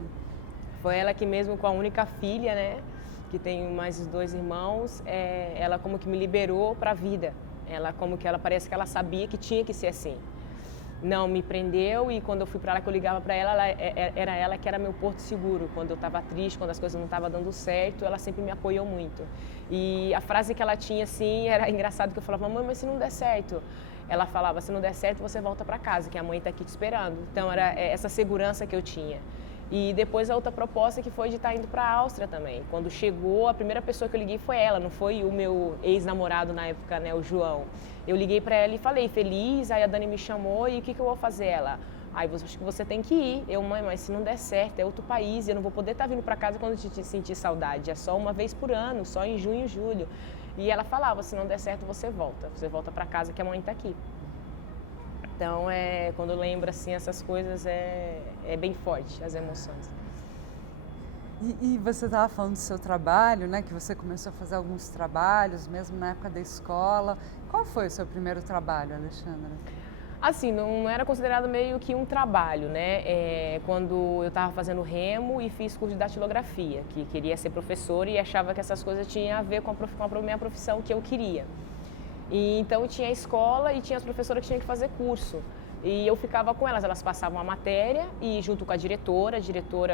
Foi ela que mesmo com a única filha, né, que tem mais os 2 irmãos, ela como que me liberou para a vida. Ela como que ela parece que ela sabia que tinha que ser assim. Não me prendeu e quando eu fui para lá que eu ligava para ela, era ela que era meu porto seguro. Quando eu estava triste, quando as coisas não estavam dando certo, ela sempre me apoiou muito. E a frase que ela tinha assim era engraçado, que eu falava, mãe, mas se não der certo, ela falava, se não der certo você volta para casa, que a mãe está aqui te esperando. Então era essa segurança que eu tinha. E depois a outra proposta que foi de estar indo para a Áustria também. Quando chegou, a primeira pessoa que eu liguei foi ela, não foi o meu ex-namorado na época, né, o João. Eu liguei para ela e falei, feliz, aí a Dani me chamou e o que eu vou fazer? Ela, acho que você tem que ir. Eu, mãe, mas se não der certo, é outro país, eu não vou poder estar vindo para casa quando eu te sentir saudade. É só uma vez por ano, só em junho e julho. E ela falava, se não der certo, você volta para casa que a mãe está aqui. Então, quando eu lembro assim, essas coisas, é bem forte, as emoções. E você estava falando do seu trabalho, né? Que você começou a fazer alguns trabalhos, mesmo na época da escola. Qual foi o seu primeiro trabalho, Alexandra? Assim, não era considerado meio que um trabalho, né? Quando eu estava fazendo remo e fiz curso de datilografia, que queria ser professora e achava que essas coisas tinham a ver com a minha profissão que eu queria. E então tinha a escola e tinha as professoras que tinham que fazer curso. E eu ficava com elas passavam a matéria e junto com a diretora,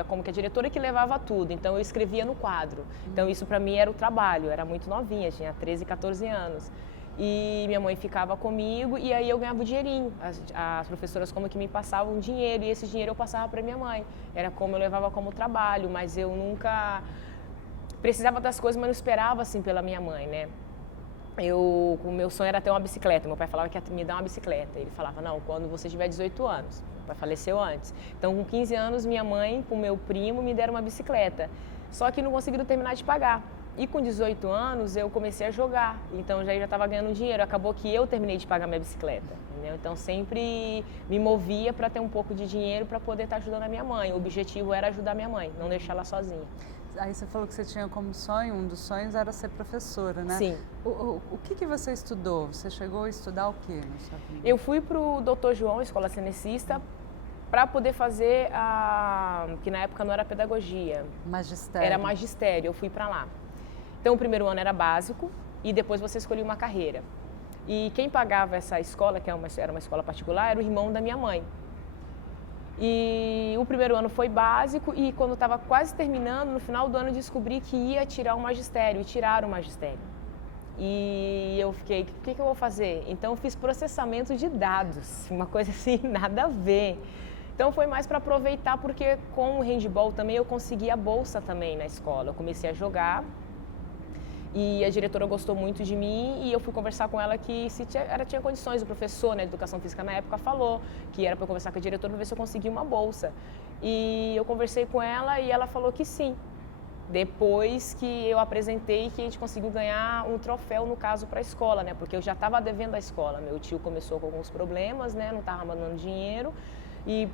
como que a diretora que levava tudo. Então eu escrevia no quadro. Então isso para mim era o trabalho, eu era muito novinha, tinha 13, 14 anos. E minha mãe ficava comigo e aí eu ganhava o dinheirinho. As professoras como que me passavam dinheiro e esse dinheiro eu passava para minha mãe. Era como eu levava como trabalho, mas eu nunca precisava das coisas, mas não esperava assim pela minha mãe, né? O meu sonho era ter uma bicicleta. Meu pai falava que ia me dar uma bicicleta. Ele falava, não, quando você tiver 18 anos. pai faleceu antes. Então, com 15 anos, minha mãe, com meu primo, me deram uma bicicleta. Só que não conseguiram terminar de pagar. E com 18 anos, eu comecei a jogar. Então, já estava ganhando dinheiro. Acabou que eu terminei de pagar minha bicicleta. Entendeu? Então, sempre me movia para ter um pouco de dinheiro para poder estar ajudando a minha mãe. O objetivo era ajudar minha mãe, não deixar ela sozinha. Aí você falou que você tinha como sonho, um dos sonhos era ser professora, né? Sim. O que você estudou? Você chegou a estudar o quê na sua vida? Eu fui para o Dr. João, escola cenecista, para poder fazer que na época não era pedagogia. Magistério. Era magistério, eu fui para lá. Então, o primeiro ano era básico e depois você escolhia uma carreira. E quem pagava essa escola, que era uma escola particular, era o irmão da minha mãe. E o primeiro ano foi básico e quando estava quase terminando, no final do ano descobri que ia tirar o magistério e tiraram o magistério. E eu fiquei, o que eu vou fazer? Então eu fiz processamento de dados, uma coisa assim, nada a ver. Então foi mais para aproveitar porque com o handball também eu consegui a bolsa também na escola. Eu comecei a jogar e a diretora gostou muito de mim e eu fui conversar com ela que se ela tinha condições. O professor, né, de educação física na época falou que era para eu conversar com a diretora para ver se eu conseguia uma bolsa. E eu conversei com ela e ela falou que sim. Depois que eu apresentei que a gente conseguiu ganhar um troféu, no caso, para a escola, né? Porque eu já estava devendo a escola. Meu tio começou com alguns problemas, né? Não estava mandando dinheiro e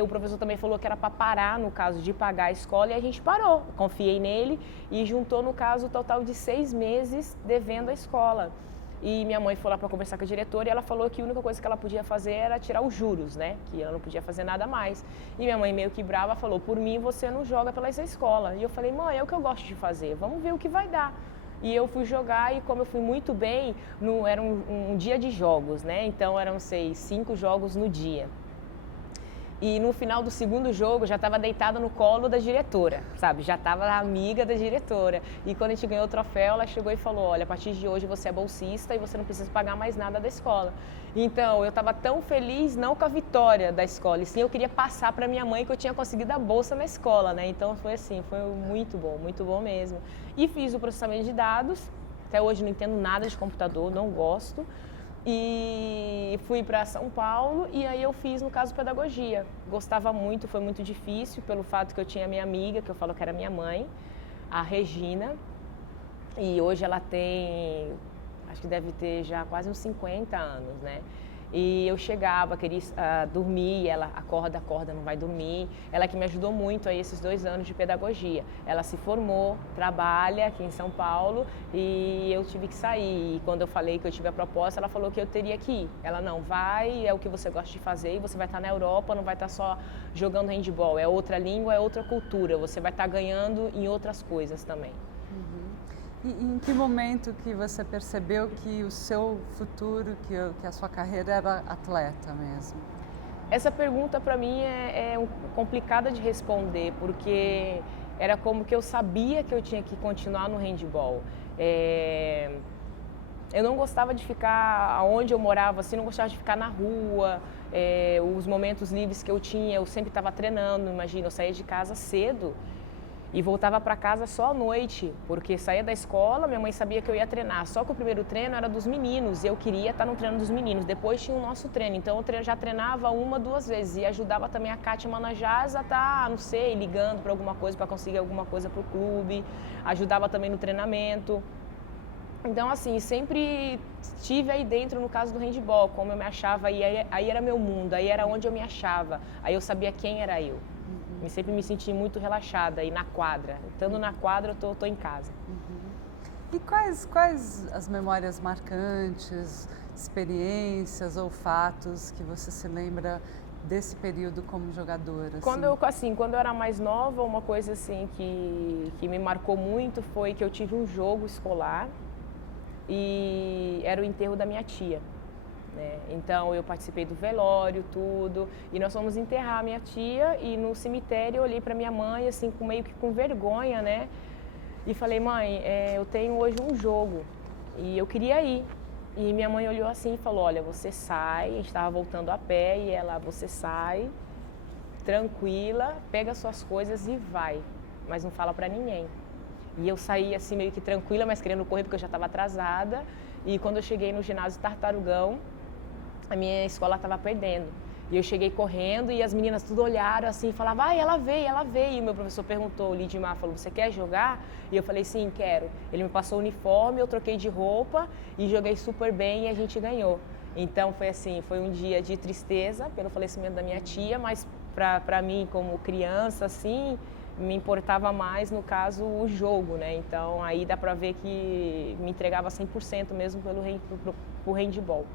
o professor também falou que era para parar, no caso, de pagar a escola, e a gente parou. Confiei nele e juntou, no caso, o total de 6 meses devendo a escola. E minha mãe foi lá para conversar com a diretora e ela falou que a única coisa que ela podia fazer era tirar os juros, né? Que ela não podia fazer nada mais. E minha mãe, meio que brava, falou, por mim você não joga pela essa escola. E eu falei, mãe, é o que eu gosto de fazer, vamos ver o que vai dar. E eu fui jogar e como eu fui muito bem, era um dia de jogos, né? Então eram, 5 jogos no dia. E no final do segundo jogo, já estava deitada no colo da diretora, sabe? Já estava amiga da diretora. E quando a gente ganhou o troféu, ela chegou e falou, olha, a partir de hoje você é bolsista e você não precisa pagar mais nada da escola. Então, eu estava tão feliz, não com a vitória da escola, e sim eu queria passar para minha mãe que eu tinha conseguido a bolsa na escola, né? Então, foi assim, foi muito bom mesmo. E fiz o processamento de dados, até hoje não entendo nada de computador, não gosto. E fui para São Paulo e aí eu fiz, no caso, pedagogia. Gostava muito, foi muito difícil pelo fato que eu tinha minha amiga, que eu falo que era minha mãe, a Regina, e hoje ela tem, acho que deve ter já quase uns 50 anos, né? E eu chegava, queria dormir, ela acorda, não vai dormir. Ela que me ajudou muito aí esses 2 anos de pedagogia. Ela se formou, trabalha aqui em São Paulo e eu tive que sair. E quando eu falei que eu tive a proposta, ela falou que eu teria que ir. Ela, não, vai, é o que você gosta de fazer e você vai estar na Europa, não vai estar só jogando handball. É outra língua, é outra cultura, você vai estar ganhando em outras coisas também. E em que momento que você percebeu que o seu futuro, que a sua carreira era atleta mesmo? Essa pergunta para mim é complicada de responder, porque era como que eu sabia que eu tinha que continuar no handball. Eu não gostava de ficar onde eu morava, assim, não gostava de ficar na rua. Os momentos livres que eu tinha, eu sempre estava treinando, imagina, eu saía de casa cedo. E voltava para casa só à noite, porque saía da escola, minha mãe sabia que eu ia treinar. Só que o primeiro treino era dos meninos e eu queria estar no treino dos meninos. Depois tinha o nosso treino, então eu já treinava 1, 2 vezes. E ajudava também a Kátia Manajás a estar, não sei, ligando para alguma coisa, para conseguir alguma coisa para o clube. Ajudava também no treinamento. Então, assim, sempre estive aí dentro, no caso do handball, como eu me achava, aí era meu mundo, aí era onde eu me achava. Aí eu sabia quem era eu. Sempre me senti muito relaxada e na quadra. Estando na quadra, eu tô em casa. E quais as memórias marcantes, experiências ou fatos que você se lembra desse período como jogadora? Assim? Quando eu era mais nova, uma coisa assim que me marcou muito foi que eu tive um jogo escolar e era o enterro da minha tia. Né? Então eu participei do velório, tudo, e nós fomos enterrar a minha tia e no cemitério eu olhei para minha mãe assim meio que com vergonha, né? E falei, mãe, eu tenho hoje um jogo e eu queria ir. E minha mãe olhou assim e falou, olha, você sai, a gente estava voltando a pé e ela, você sai, tranquila, pega suas coisas e vai, mas não fala para ninguém. E eu saí assim meio que tranquila, mas querendo correr porque eu já estava atrasada. E quando eu cheguei no ginásio Tartarugão, a minha escola estava perdendo. E eu cheguei correndo e as meninas tudo olharam assim e falavam, ah, ela veio, ela veio. E o meu professor perguntou, o Lidmar falou, você quer jogar? E eu falei, sim, quero. Ele me passou o uniforme, eu troquei de roupa e joguei super bem e a gente ganhou. Então foi assim, foi um dia de tristeza pelo falecimento da minha tia, mas para mim como criança assim, me importava mais no caso o jogo, né? Então aí dá para ver que me entregava 100% mesmo pro handball.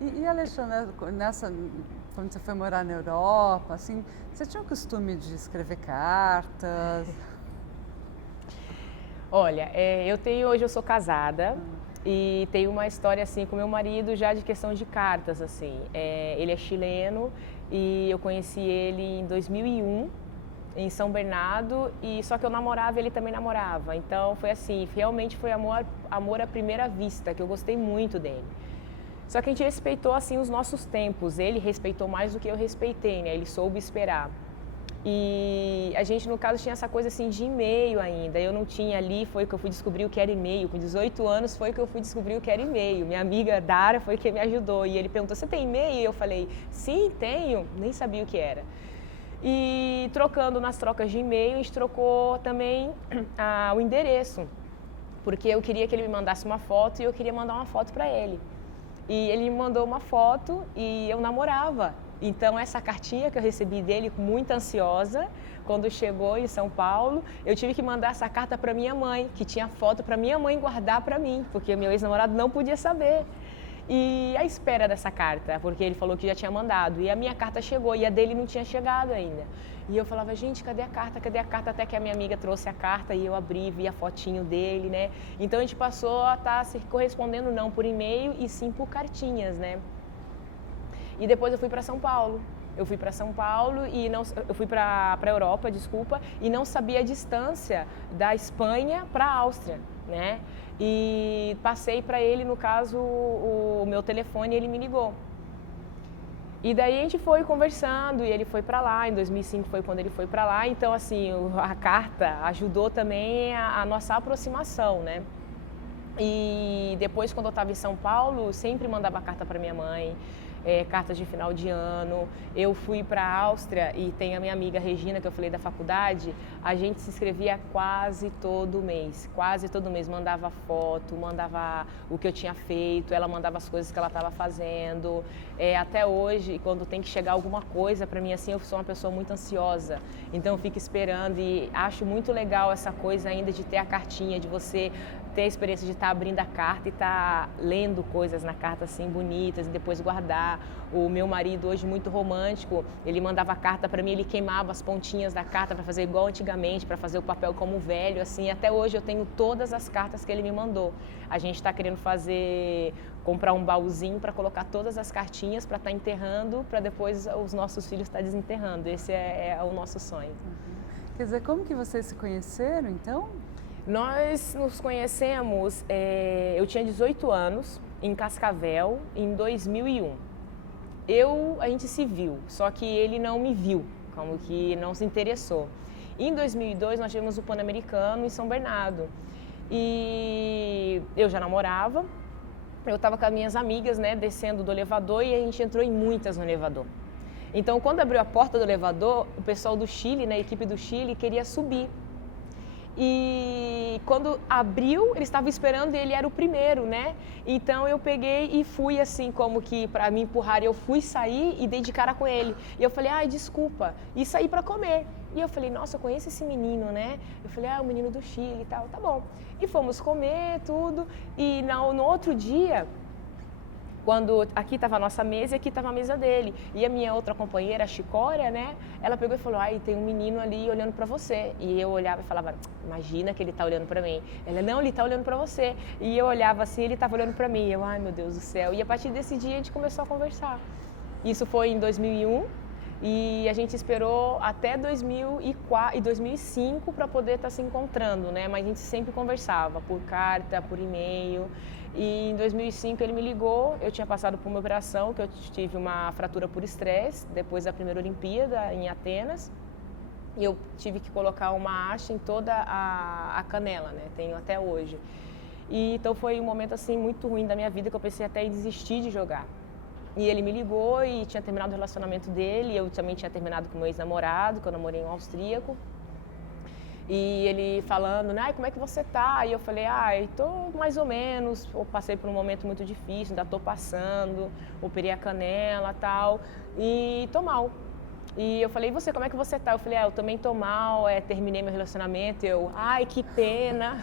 E Alexandra, quando você foi morar na Europa, assim, você tinha o costume de escrever cartas? Olha, hoje eu sou casada e tenho uma história assim com meu marido já de questão de cartas, assim. Ele é chileno e eu conheci ele em 2001 em São Bernardo e só que eu namorava e ele também namorava. Então foi assim, realmente foi amor à primeira vista, que eu gostei muito dele. Só que a gente respeitou assim os nossos tempos, ele respeitou mais do que eu respeitei, né? Ele soube esperar. E a gente, no caso, tinha essa coisa assim de e-mail ainda. Eu não tinha ali, foi que eu fui descobrir o que era e-mail. Com 18 anos foi que eu fui descobrir o que era e-mail. Minha amiga Dara foi que me ajudou. E ele perguntou, você tem e-mail? E eu falei, sim, tenho. Nem sabia o que era. E trocando nas trocas de e-mail, a gente trocou também o endereço. Porque eu queria que ele me mandasse uma foto e eu queria mandar uma foto para ele. E ele me mandou uma foto e eu namorava. Então, essa cartinha que eu recebi dele, muito ansiosa, quando chegou em São Paulo, eu tive que mandar essa carta para minha mãe, que tinha foto para minha mãe guardar para mim, porque meu ex-namorado não podia saber. E a espera dessa carta, porque ele falou que já tinha mandado, e a minha carta chegou, e a dele não tinha chegado ainda. E eu falava, gente, cadê a carta? Cadê a carta? Até que a minha amiga trouxe a carta e eu abri, vi a fotinho dele, né? Então a gente passou a estar se correspondendo não por e-mail e sim por cartinhas, né? E depois eu fui para São Paulo. Eu fui para São Paulo e eu fui para a Europa, desculpa, e não sabia a distância da Espanha para a Áustria, né? E passei para ele, no caso, o meu telefone e ele me ligou. E daí a gente foi conversando e ele foi para lá, em 2005 foi quando ele foi para lá, então assim, a carta ajudou também a nossa aproximação, né? E depois, quando eu estava em São Paulo, eu sempre mandava carta para minha mãe, cartas de final de ano. Eu fui para a Áustria e tem a minha amiga Regina, que eu falei da faculdade, a gente se inscrevia quase todo mês, mandava foto, mandava o que eu tinha feito, ela mandava as coisas que ela estava fazendo. Até hoje, quando tem que chegar alguma coisa para mim, assim, eu sou uma pessoa muito ansiosa, então eu fico esperando e acho muito legal essa coisa ainda de ter a cartinha, de você ter a experiência de estar abrindo a carta e estar lendo coisas na carta assim bonitas e depois guardar. O meu marido hoje muito romântico, ele mandava a carta para mim, ele queimava as pontinhas da carta para fazer igual antigamente, para fazer o papel como velho, assim. Até hoje eu tenho todas as cartas que ele me mandou. A gente está querendo comprar um baúzinho para colocar todas as cartinhas para estar enterrando, para depois os nossos filhos estar desenterrando. Esse é o nosso sonho. Quer dizer, como que vocês se conheceram, então? Nós nos conhecemos, eu tinha 18 anos, em Cascavel, em 2001. A gente se viu, só que ele não me viu, como que não se interessou. Em 2002, nós tivemos o Pan-Americano em São Bernardo. E eu já namorava, eu estava com as minhas amigas, né, descendo do elevador e a gente entrou em muitas no elevador. Então, quando abriu a porta do elevador, o pessoal do Chile, né, a equipe do Chile, queria subir. E quando abriu, ele estava esperando e ele era o primeiro, né? Então eu peguei e fui assim, como que para me empurrar, eu fui sair e dei de cara com ele. E eu falei, ai, desculpa, e saí para comer. E eu falei, nossa, eu conheço esse menino, né? Eu falei, o menino do Chile e tal, tá bom. E fomos comer, tudo. E no outro dia, quando aqui estava a nossa mesa e aqui estava a mesa dele. E a minha outra companheira, a Chicória, né? Ela pegou e falou, tem um menino ali olhando para você. E eu olhava e falava, imagina que ele está olhando para mim. Ela, não, ele está olhando para você. E eu olhava assim, ele estava olhando para mim. Eu, ai meu Deus do céu. E a partir desse dia a gente começou a conversar. Isso foi em 2001 e a gente esperou até 2004 e 2005 para poder estar se encontrando, né? Mas a gente sempre conversava por carta, por e-mail. E em 2005 ele me ligou, eu tinha passado por uma operação, que eu tive uma fratura por estresse, depois da primeira Olimpíada em Atenas. E eu tive que colocar uma haste em toda a canela, né? Tenho até hoje. E então foi um momento assim muito ruim da minha vida, que eu pensei até em desistir de jogar. E ele me ligou e tinha terminado o relacionamento dele, eu também tinha terminado com meu ex-namorado, que eu namorei um austríaco. E ele falando, ai, como é que você tá? E eu falei, ai, tô mais ou menos, eu passei por um momento muito difícil, ainda tô passando, operei a canela e tal, e tô mal. E eu falei, e você, como é que você tá? Eu falei, eu também tô mal, terminei meu relacionamento. Eu, ai, que pena.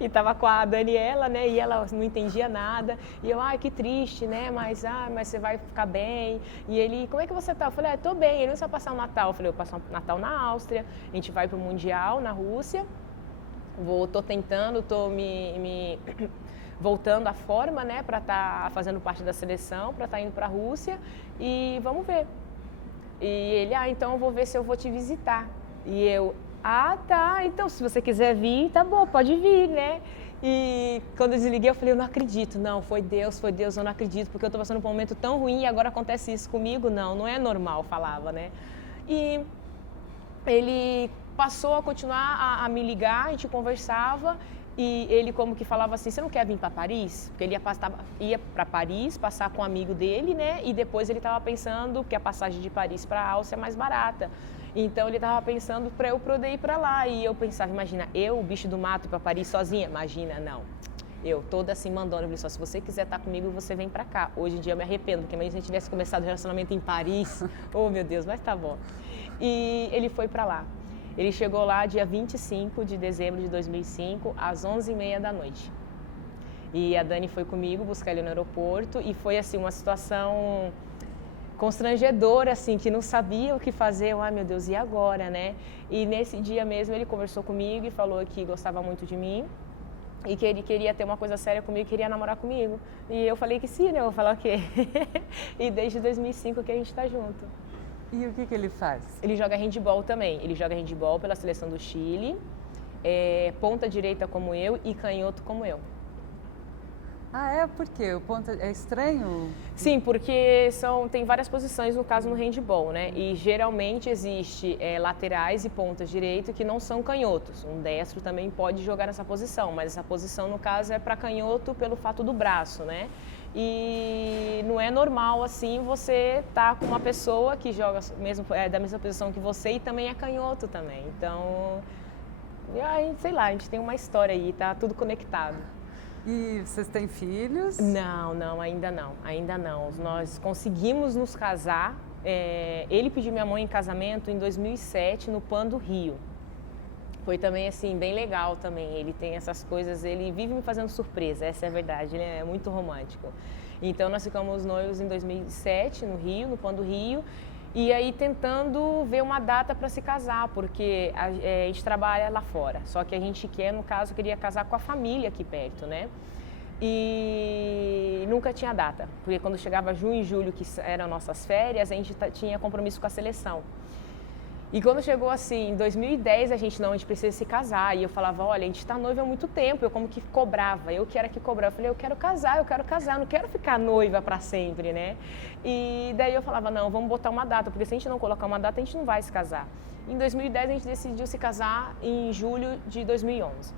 E tava com a Daniela, né? E ela não entendia nada. E eu, ai, que triste, né? Mas você vai ficar bem. E ele, como é que você tá? Eu falei, tô bem. Ele não sabe passar o Natal. Eu falei, eu passo o Natal na Áustria. A gente vai pro Mundial, na Rússia. Tô tentando, tô me voltando à forma, né? Pra estar fazendo parte da seleção, pra estar indo pra Rússia. E vamos ver. E ele, então eu vou ver se eu vou te visitar. E eu, tá, então se você quiser vir, tá bom, pode vir, né? E quando eu desliguei, eu falei, eu não acredito, não, foi Deus, eu não acredito, porque eu tô passando por um momento tão ruim e agora acontece isso comigo, não é normal, falava, né? E ele passou a continuar a me ligar, a gente conversava. E ele como que falava assim, você não quer vir para Paris? Porque ele ia para Paris, passar com um amigo dele, né? E depois ele estava pensando que a passagem de Paris para a Áustria é mais barata. Então ele estava pensando para eu poder ir para lá. E eu pensava, imagina, eu, o bicho do mato, ir para Paris sozinha? Imagina, não. Eu toda assim mandando, eu falei, só se você quiser estar comigo, você vem para cá. Hoje em dia eu me arrependo, porque imagina se a gente tivesse começado o relacionamento em Paris. Oh, meu Deus, mas tá bom. E ele foi para lá. Ele chegou lá dia 25 de dezembro de 2005, às 11h30 da noite. E a Dani foi comigo buscar ele no aeroporto e foi assim uma situação constrangedora, assim, que não sabia o que fazer. Ai, meu Deus, e agora, né? E nesse dia mesmo ele conversou comigo e falou que gostava muito de mim e que ele queria ter uma coisa séria comigo, queria namorar comigo. E eu falei que sim, né? Eu vou falar o quê? E desde 2005 que a gente tá junto. E o que ele faz? Ele joga handball também. Ele joga handball pela seleção do Chile, ponta direita como eu e canhoto como eu. Por quê? O ponta é estranho? Sim, porque tem várias posições no caso no handball, né? E geralmente existe laterais e pontas direito que não são canhotos. Um destro também pode jogar nessa posição, mas essa posição no caso é para canhoto pelo fato do braço, né? E não é normal assim você tá com uma pessoa que joga mesmo da mesma posição que você e também é canhoto também. Então, sei lá, a gente tem uma história aí, tá tudo conectado. E vocês têm filhos? Não, ainda não. Nós conseguimos nos casar. Ele pediu minha mãe em casamento em 2007 no PAN do Rio. Foi também, assim, bem legal também. Ele tem essas coisas, ele vive me fazendo surpresa, essa é a verdade, ele é muito romântico. Então, nós ficamos noivos em 2007, no Rio, no PAN do Rio, e aí tentando ver uma data para se casar, porque a gente trabalha lá fora, só que a gente no caso, queria casar com a família aqui perto, né? E nunca tinha data, porque quando chegava junho e julho, que eram nossas férias, a gente tinha compromisso com a seleção. E quando chegou assim, em 2010, a gente precisa se casar. E eu falava, olha, a gente está noiva há muito tempo. Eu como que cobrava, eu que era que cobrava. Eu falei, eu quero casar, não quero ficar noiva para sempre, né? E daí eu falava, não, vamos botar uma data, porque se a gente não colocar uma data, a gente não vai se casar. Em 2010, a gente decidiu se casar em julho de 2011.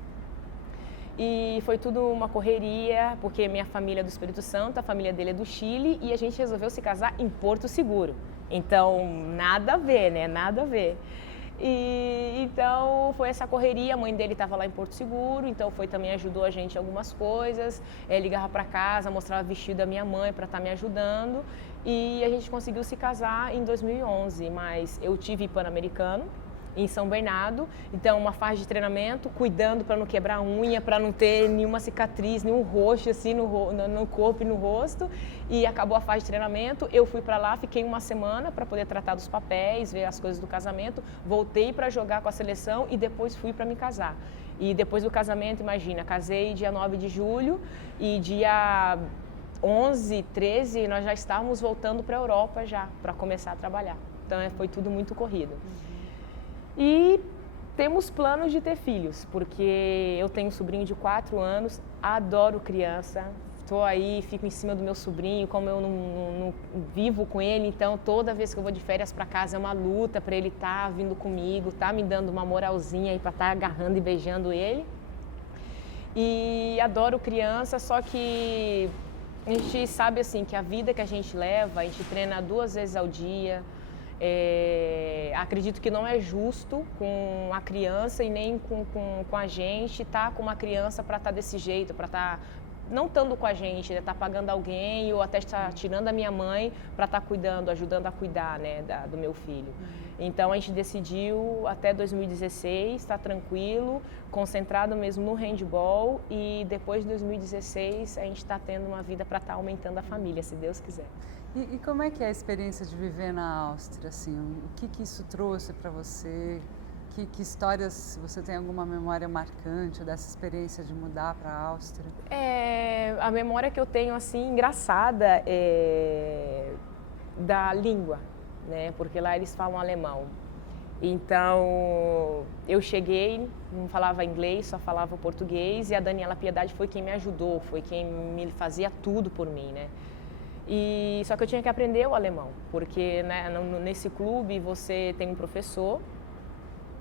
E foi tudo uma correria, porque minha família é do Espírito Santo, a família dele é do Chile, e a gente resolveu se casar em Porto Seguro. Então, nada a ver, né? Nada a ver. E então foi essa correria, a mãe dele estava lá em Porto Seguro, então também ajudou a gente em algumas coisas, ligava para casa, mostrava vestido da minha mãe para estar me ajudando, e a gente conseguiu se casar em 2011, mas eu tive Pan-Americano em São Bernardo, então uma fase de treinamento, cuidando para não quebrar a unha, para não ter nenhuma cicatriz, nenhum roxo assim no corpo e no rosto, e acabou a fase de treinamento, eu fui para lá, fiquei uma semana para poder tratar dos papéis, ver as coisas do casamento, voltei para jogar com a seleção e depois fui para me casar. E depois do casamento, imagina, casei dia 9 de julho e dia 11, 13, nós já estávamos voltando para a Europa já, para começar a trabalhar. Então foi tudo muito corrido. E temos planos de ter filhos, porque eu tenho um sobrinho de 4 anos, adoro criança, estou aí, fico em cima do meu sobrinho, como eu não vivo com ele, então toda vez que eu vou de férias para casa é uma luta para ele estar vindo comigo, me dando uma moralzinha aí para estar agarrando e beijando ele. E adoro criança, só que A gente sabe assim que a vida que a gente leva, a gente treina 2 vezes ao dia. Acredito que não é justo com a criança e nem com a gente estar com uma criança para estar desse jeito, para estar não estando com a gente, né? Tá pagando alguém ou até estar tirando a minha mãe para estar cuidando, ajudando a cuidar, né, do meu filho. Então a gente decidiu até 2016 estar tranquilo, concentrado mesmo no handball, e depois de 2016 a gente está tendo uma vida para estar aumentando a família, se Deus quiser. E como é que é a experiência de viver na Áustria, assim? O que isso trouxe para você? Que histórias, se você tem alguma memória marcante dessa experiência de mudar para a Áustria? A memória que eu tenho, assim, engraçada é da língua, né? Porque lá eles falam alemão. Então, eu cheguei, não falava inglês, só falava português, e a Daniela Piedade foi quem me ajudou, foi quem me fazia tudo por mim, né? Só que eu tinha que aprender o alemão, porque, né, nesse clube você tem um professor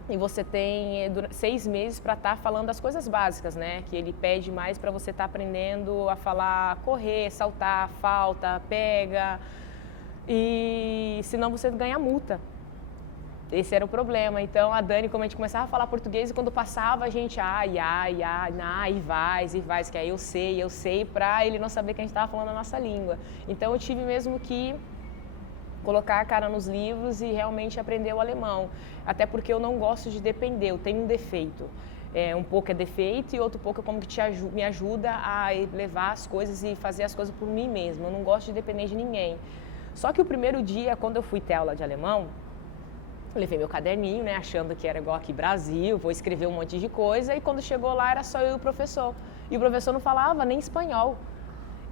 e você tem 6 meses para estar falando as coisas básicas, né? Que ele pede mais para você estar aprendendo a falar correr, saltar, falta, pega, e senão você ganha multa. Esse era o problema. Então, a Dani, como a gente começava a falar português, e quando passava a gente, e vai, que aí eu sei, para ele não saber que a gente estava falando a nossa língua. Então, eu tive mesmo que colocar a cara nos livros e realmente aprender o alemão. Até porque eu não gosto de depender, eu tenho um defeito. Um pouco é defeito e outro pouco é como que me ajuda a levar as coisas e fazer as coisas por mim mesma. Eu não gosto de depender de ninguém. Só que o primeiro dia, quando eu fui ter aula de alemão, eu levei meu caderninho, né, achando que era igual aqui Brasil, vou escrever um monte de coisa, e quando chegou lá era só eu e o professor. E o professor não falava nem espanhol.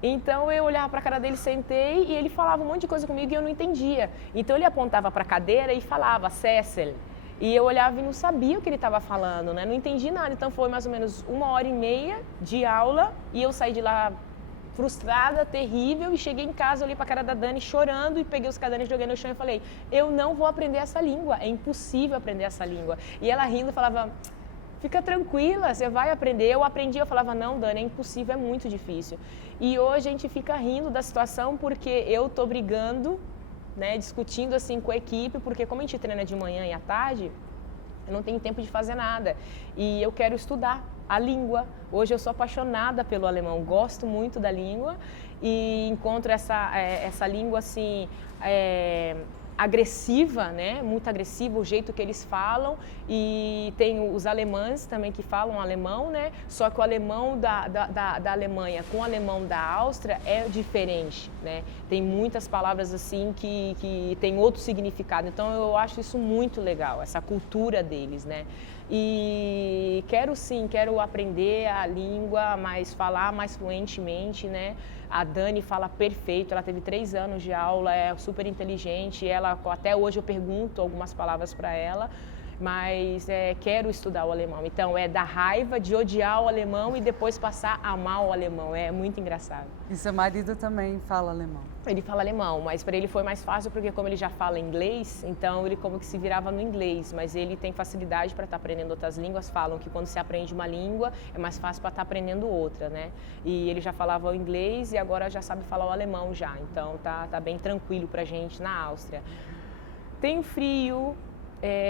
Então eu olhava para a cara dele, sentei, e ele falava um monte de coisa comigo e eu não entendia. Então ele apontava para a cadeira e falava, Cecil. E eu olhava e não sabia o que ele estava falando, né? Não entendi nada. Então foi mais ou menos 1h30 de aula e eu saí de lá frustrada, terrível, e cheguei em casa, olhei para a cara da Dani chorando e peguei os cadernos, joguei no chão e falei, eu não vou aprender essa língua, é impossível aprender essa língua. E ela rindo falava, fica tranquila, você vai aprender. Eu aprendi, eu falava, não, Dani, é impossível, é muito difícil. E hoje a gente fica rindo da situação porque eu tô brigando, né, discutindo assim com a equipe, porque como a gente treina de manhã e à tarde, eu não tenho tempo de fazer nada. E eu quero estudar a língua. Hoje eu sou apaixonada pelo alemão, gosto muito da língua e encontro essa língua assim agressiva, né? Muito agressiva, o jeito que eles falam, e tem os alemães também que falam alemão, né? Só que o alemão da Alemanha com o alemão da Áustria é diferente, né? Tem muitas palavras assim que tem outro significado, então eu acho isso muito legal, essa cultura deles, né? E quero aprender a língua, mas falar mais fluentemente, né? A Dani fala perfeito, ela teve 3 anos de aula, é super inteligente, até hoje eu pergunto algumas palavras para ela, mas quero estudar o alemão. Então é da raiva de odiar o alemão e depois passar a amar o alemão, é muito engraçado. E seu marido também fala alemão? Ele fala alemão, mas para ele foi mais fácil porque como ele já fala inglês, então ele como que se virava no inglês, mas ele tem facilidade para estar aprendendo outras línguas. Falam que quando se aprende uma língua é mais fácil para estar aprendendo outra, né? E ele já falava o inglês e agora já sabe falar o alemão já, então tá bem tranquilo pra gente na Áustria. Tem frio,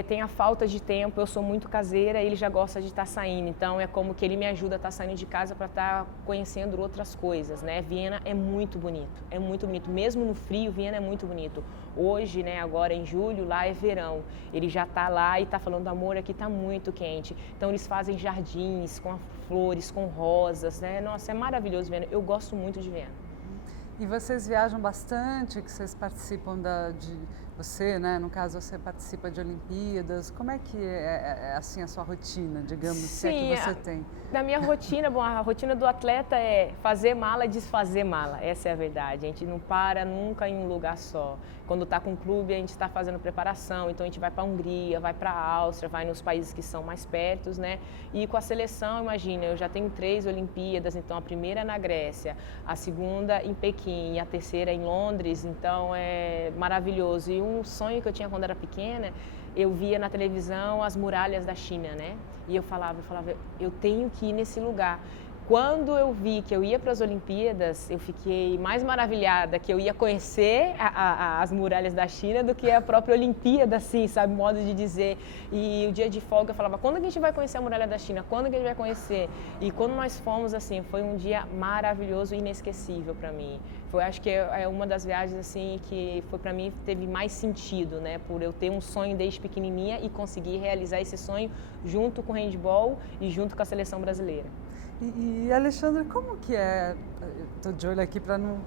tem a falta de tempo, eu sou muito caseira, ele já gosta de estar saindo, então é como que ele me ajuda a estar saindo de casa para estar conhecendo outras coisas, né? Viena é muito bonito, mesmo no frio, Viena é muito bonito. Hoje, né, agora em julho, lá é verão, ele já está lá e está falando, amor, aqui está muito quente, então eles fazem jardins com flores, com rosas, né? Nossa, é maravilhoso Viena, eu gosto muito de Viena. E vocês viajam bastante, que vocês participam você, né? No caso, você participa de Olimpíadas. Como é que é assim a sua rotina, digamos, se é que você tem? Na minha rotina, a rotina do atleta é fazer mala e desfazer mala. Essa é a verdade. A gente não para nunca em um lugar só. Quando está com o clube, a gente está fazendo preparação. Então, a gente vai para a Hungria, vai para a Áustria, vai nos países que são mais perto, né? E com a seleção, imagina, eu já tenho 3 Olimpíadas. Então, a primeira é na Grécia, a segunda em Pequim e a terceira em Londres. Então, é maravilhoso. E um sonho que eu tinha quando era pequena, eu via na televisão as muralhas da China, né? E eu falava, eu tenho que ir nesse lugar. quando eu vi que eu ia para as Olimpíadas, eu fiquei mais maravilhada que eu ia conhecer as muralhas da China do que a própria Olimpíada, assim, sabe, modo de dizer. E o dia de folga eu falava, quando que a gente vai conhecer a muralha da China? Quando que a gente vai conhecer? E quando nós fomos, assim, foi um dia maravilhoso e inesquecível para mim. Foi, acho que é uma das viagens, assim, que foi para mim, teve mais sentido, né, por eu ter um sonho desde pequenininha e conseguir realizar esse sonho junto com o handball e junto com a seleção brasileira. E Alexandre, como que é? Estou de olho aqui para não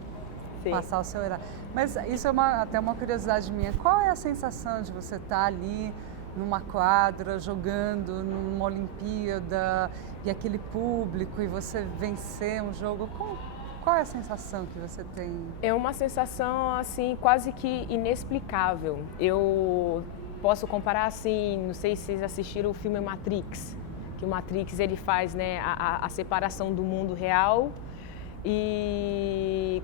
passar o seu horário. Mas isso é até uma curiosidade minha. Qual é a sensação de você estar ali numa quadra, jogando numa Olimpíada e aquele público e você vencer um jogo? Qual é a sensação que você tem? É uma sensação assim quase que inexplicável. Eu posso comparar assim, não sei se vocês assistiram o filme Matrix. Que o Matrix ele faz, né, a separação do mundo real e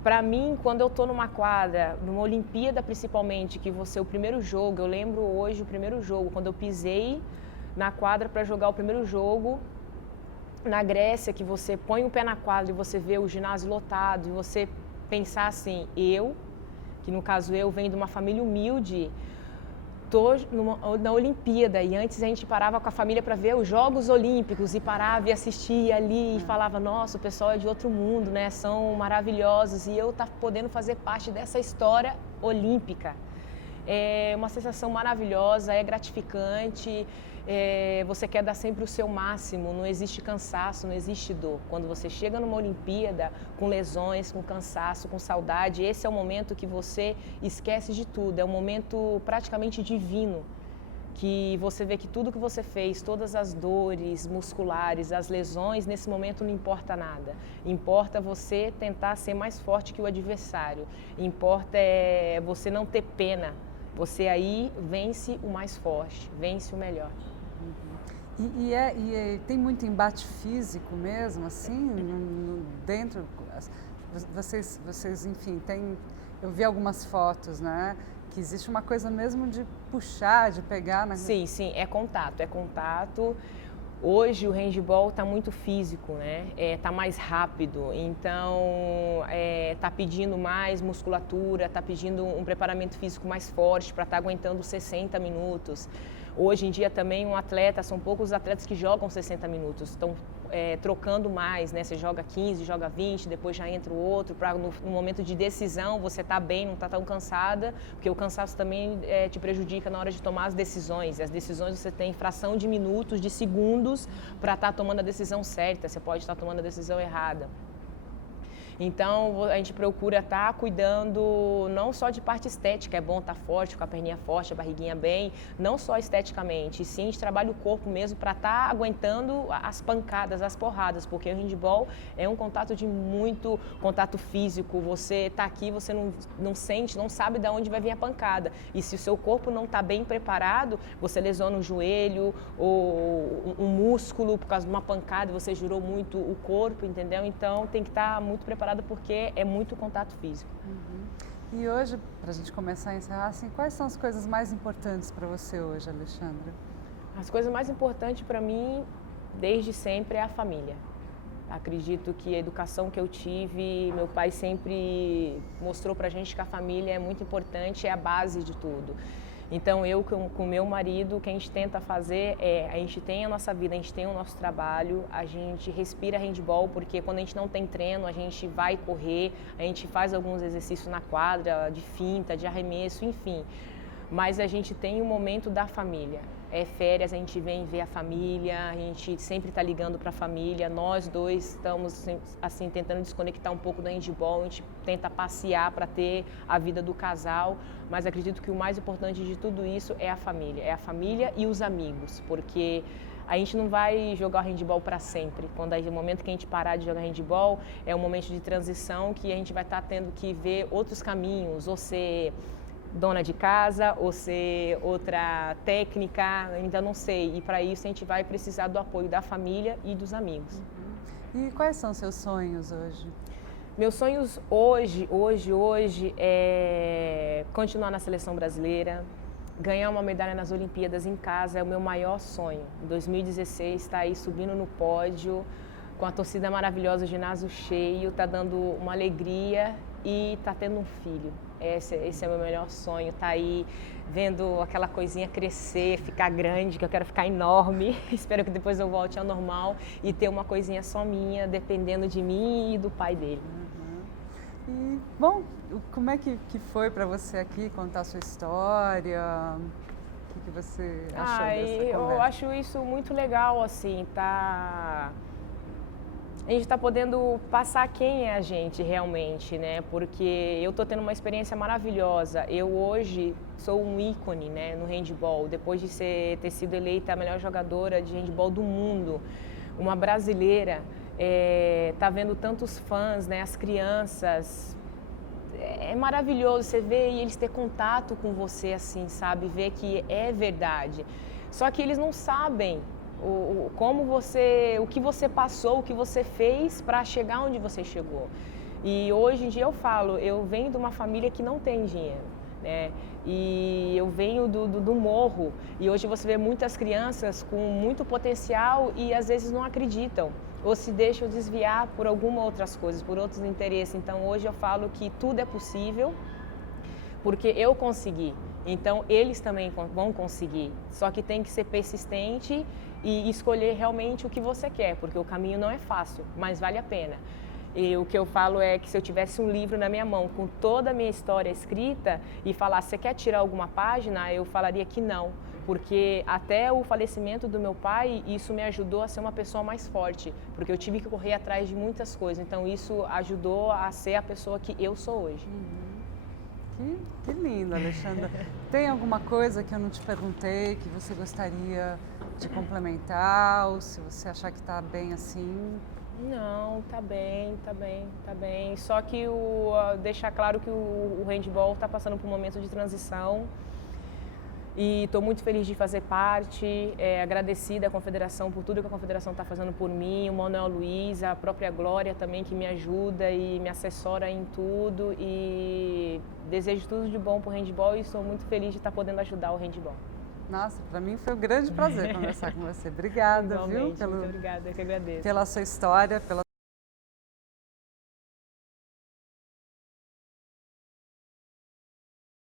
para mim quando eu estou numa quadra, numa Olimpíada principalmente, que você o primeiro jogo, eu lembro hoje o primeiro jogo quando eu pisei na quadra para jogar o primeiro jogo na Grécia, que você põe o pé na quadra e você vê o ginásio lotado e você pensar assim, que no caso eu venho de uma família humilde, estou na Olimpíada e antes a gente parava com a família para ver os Jogos Olímpicos e parava e assistia ali e falava, nossa, o pessoal é de outro mundo, né? São maravilhosos e eu podendo fazer parte dessa história olímpica. É uma sensação maravilhosa, é gratificante, você quer dar sempre o seu máximo, não existe cansaço, não existe dor. Quando você chega numa Olimpíada com lesões, com cansaço, com saudade, esse é o momento que você esquece de tudo, é um momento praticamente divino, que você vê que tudo que você fez, todas as dores musculares, as lesões, nesse momento não importa nada. Importa você tentar ser mais forte que o adversário, importa você não ter pena. Você aí vence o mais forte, vence o melhor. Tem muito embate físico mesmo, assim, dentro? Vocês, enfim, eu vi algumas fotos, né? Que existe uma coisa mesmo de puxar, de pegar, né? Sim, é contato. Hoje o handball está muito físico, né? Tá mais rápido, então tá pedindo mais musculatura, tá pedindo um preparamento físico mais forte para estar aguentando 60 minutos. Hoje em dia também são poucos os atletas que jogam 60 minutos, estão trocando mais, né? Você joga 15, joga 20, depois já entra o outro, para no momento de decisão você tá bem, não tá tão cansada, porque o cansaço também te prejudica na hora de tomar as decisões. As decisões você tem fração de minutos, de segundos, para estar tomando a decisão certa, você pode estar tomando a decisão errada. Então, a gente procura estar cuidando não só de parte estética, é bom estar forte, com a perninha forte, a barriguinha bem, não só esteticamente, e sim a gente trabalha o corpo mesmo para estar aguentando as pancadas, as porradas, porque o handball é um contato de muito contato físico, você está aqui, você não sente, não sabe de onde vai vir a pancada, e se o seu corpo não está bem preparado, você lesiona o joelho ou um músculo por causa de uma pancada, você girou muito o corpo, entendeu? Então, tem que estar muito preparado porque é muito contato físico. E hoje, para a gente começar a encerrar, assim, quais são as coisas mais importantes para você hoje, Alexandra? As coisas mais importantes para mim, desde sempre, é a família. Acredito que a educação que eu tive, meu pai sempre mostrou para a gente que a família é muito importante, é a base de tudo. Então, eu com o meu marido, o que a gente tenta fazer a gente tem a nossa vida, a gente tem o nosso trabalho, a gente respira handball, porque quando a gente não tem treino, a gente vai correr, a gente faz alguns exercícios na quadra, de finta, de arremesso, enfim. Mas a gente tem o momento da família. Férias, a gente vem ver a família, a gente sempre está ligando para a família, nós dois estamos assim, tentando desconectar um pouco do handball, a gente tenta passear para ter a vida do casal, mas acredito que o mais importante de tudo isso é a família e os amigos, porque a gente não vai jogar o handball para sempre. Quando é o momento que a gente parar de jogar handball, é um momento de transição que a gente vai estar tendo que ver outros caminhos, ou ser dona de casa ou ser outra técnica, ainda não sei. E para isso a gente vai precisar do apoio da família e dos amigos. E quais são seus sonhos hoje? Meus sonhos hoje é continuar na seleção brasileira, ganhar uma medalha nas Olimpíadas em casa é o meu maior sonho. Em 2016 está aí subindo no pódio, com a torcida maravilhosa, o ginásio cheio, tá dando uma alegria e tá tendo um filho. Esse é o meu melhor sonho, tá aí vendo aquela coisinha crescer, ficar grande, que eu quero ficar enorme. Espero que depois eu volte ao normal e ter uma coisinha só minha, dependendo de mim e do pai dele. E, bom, como é que foi para você aqui contar a sua história? O que você achou dessa conversa? Eu acho isso muito legal, assim, tá... A gente está podendo passar quem é a gente realmente, né? Porque eu estou tendo uma experiência maravilhosa. Eu hoje sou um ícone, né, no handball. Depois de ter sido eleita a melhor jogadora de handball do mundo, uma brasileira, tá vendo tantos fãs, né? As crianças. É maravilhoso você ver e eles ter contato com você, assim, sabe? Ver que é verdade. Só que eles não sabem o que você passou, o que você fez para chegar onde você chegou. E hoje em dia eu falo, eu venho de uma família que não tem dinheiro, né? E eu venho do morro e hoje você vê muitas crianças com muito potencial e às vezes não acreditam ou se deixam desviar por algumas outras coisas, por outros interesses. Então hoje eu falo que tudo é possível porque eu consegui. Então eles também vão conseguir, só que tem que ser persistente e escolher realmente o que você quer, porque o caminho não é fácil, mas vale a pena. E o que eu falo é que se eu tivesse um livro na minha mão com toda a minha história escrita e falasse, você quer tirar alguma página? Eu falaria que não, porque até o falecimento do meu pai, isso me ajudou a ser uma pessoa mais forte, porque eu tive que correr atrás de muitas coisas, então isso ajudou a ser a pessoa que eu sou hoje. Que lindo, Alexandra. Tem alguma coisa que eu não te perguntei que você gostaria de complementar ou se você achar que está bem assim? Não, tá bem. Só que deixar claro que o handball está passando por um momento de transição e estou muito feliz de fazer parte, agradecida à Confederação por tudo que a Confederação está fazendo por mim, o Manuel Luiz, a própria Glória também que me ajuda e me assessora em tudo e desejo tudo de bom para o handball e estou muito feliz de estar podendo ajudar o handball. Nossa, para mim foi um grande prazer conversar com você. Obrigada, Igualmente, viu? muito obrigada, eu que agradeço. Pela sua história, pela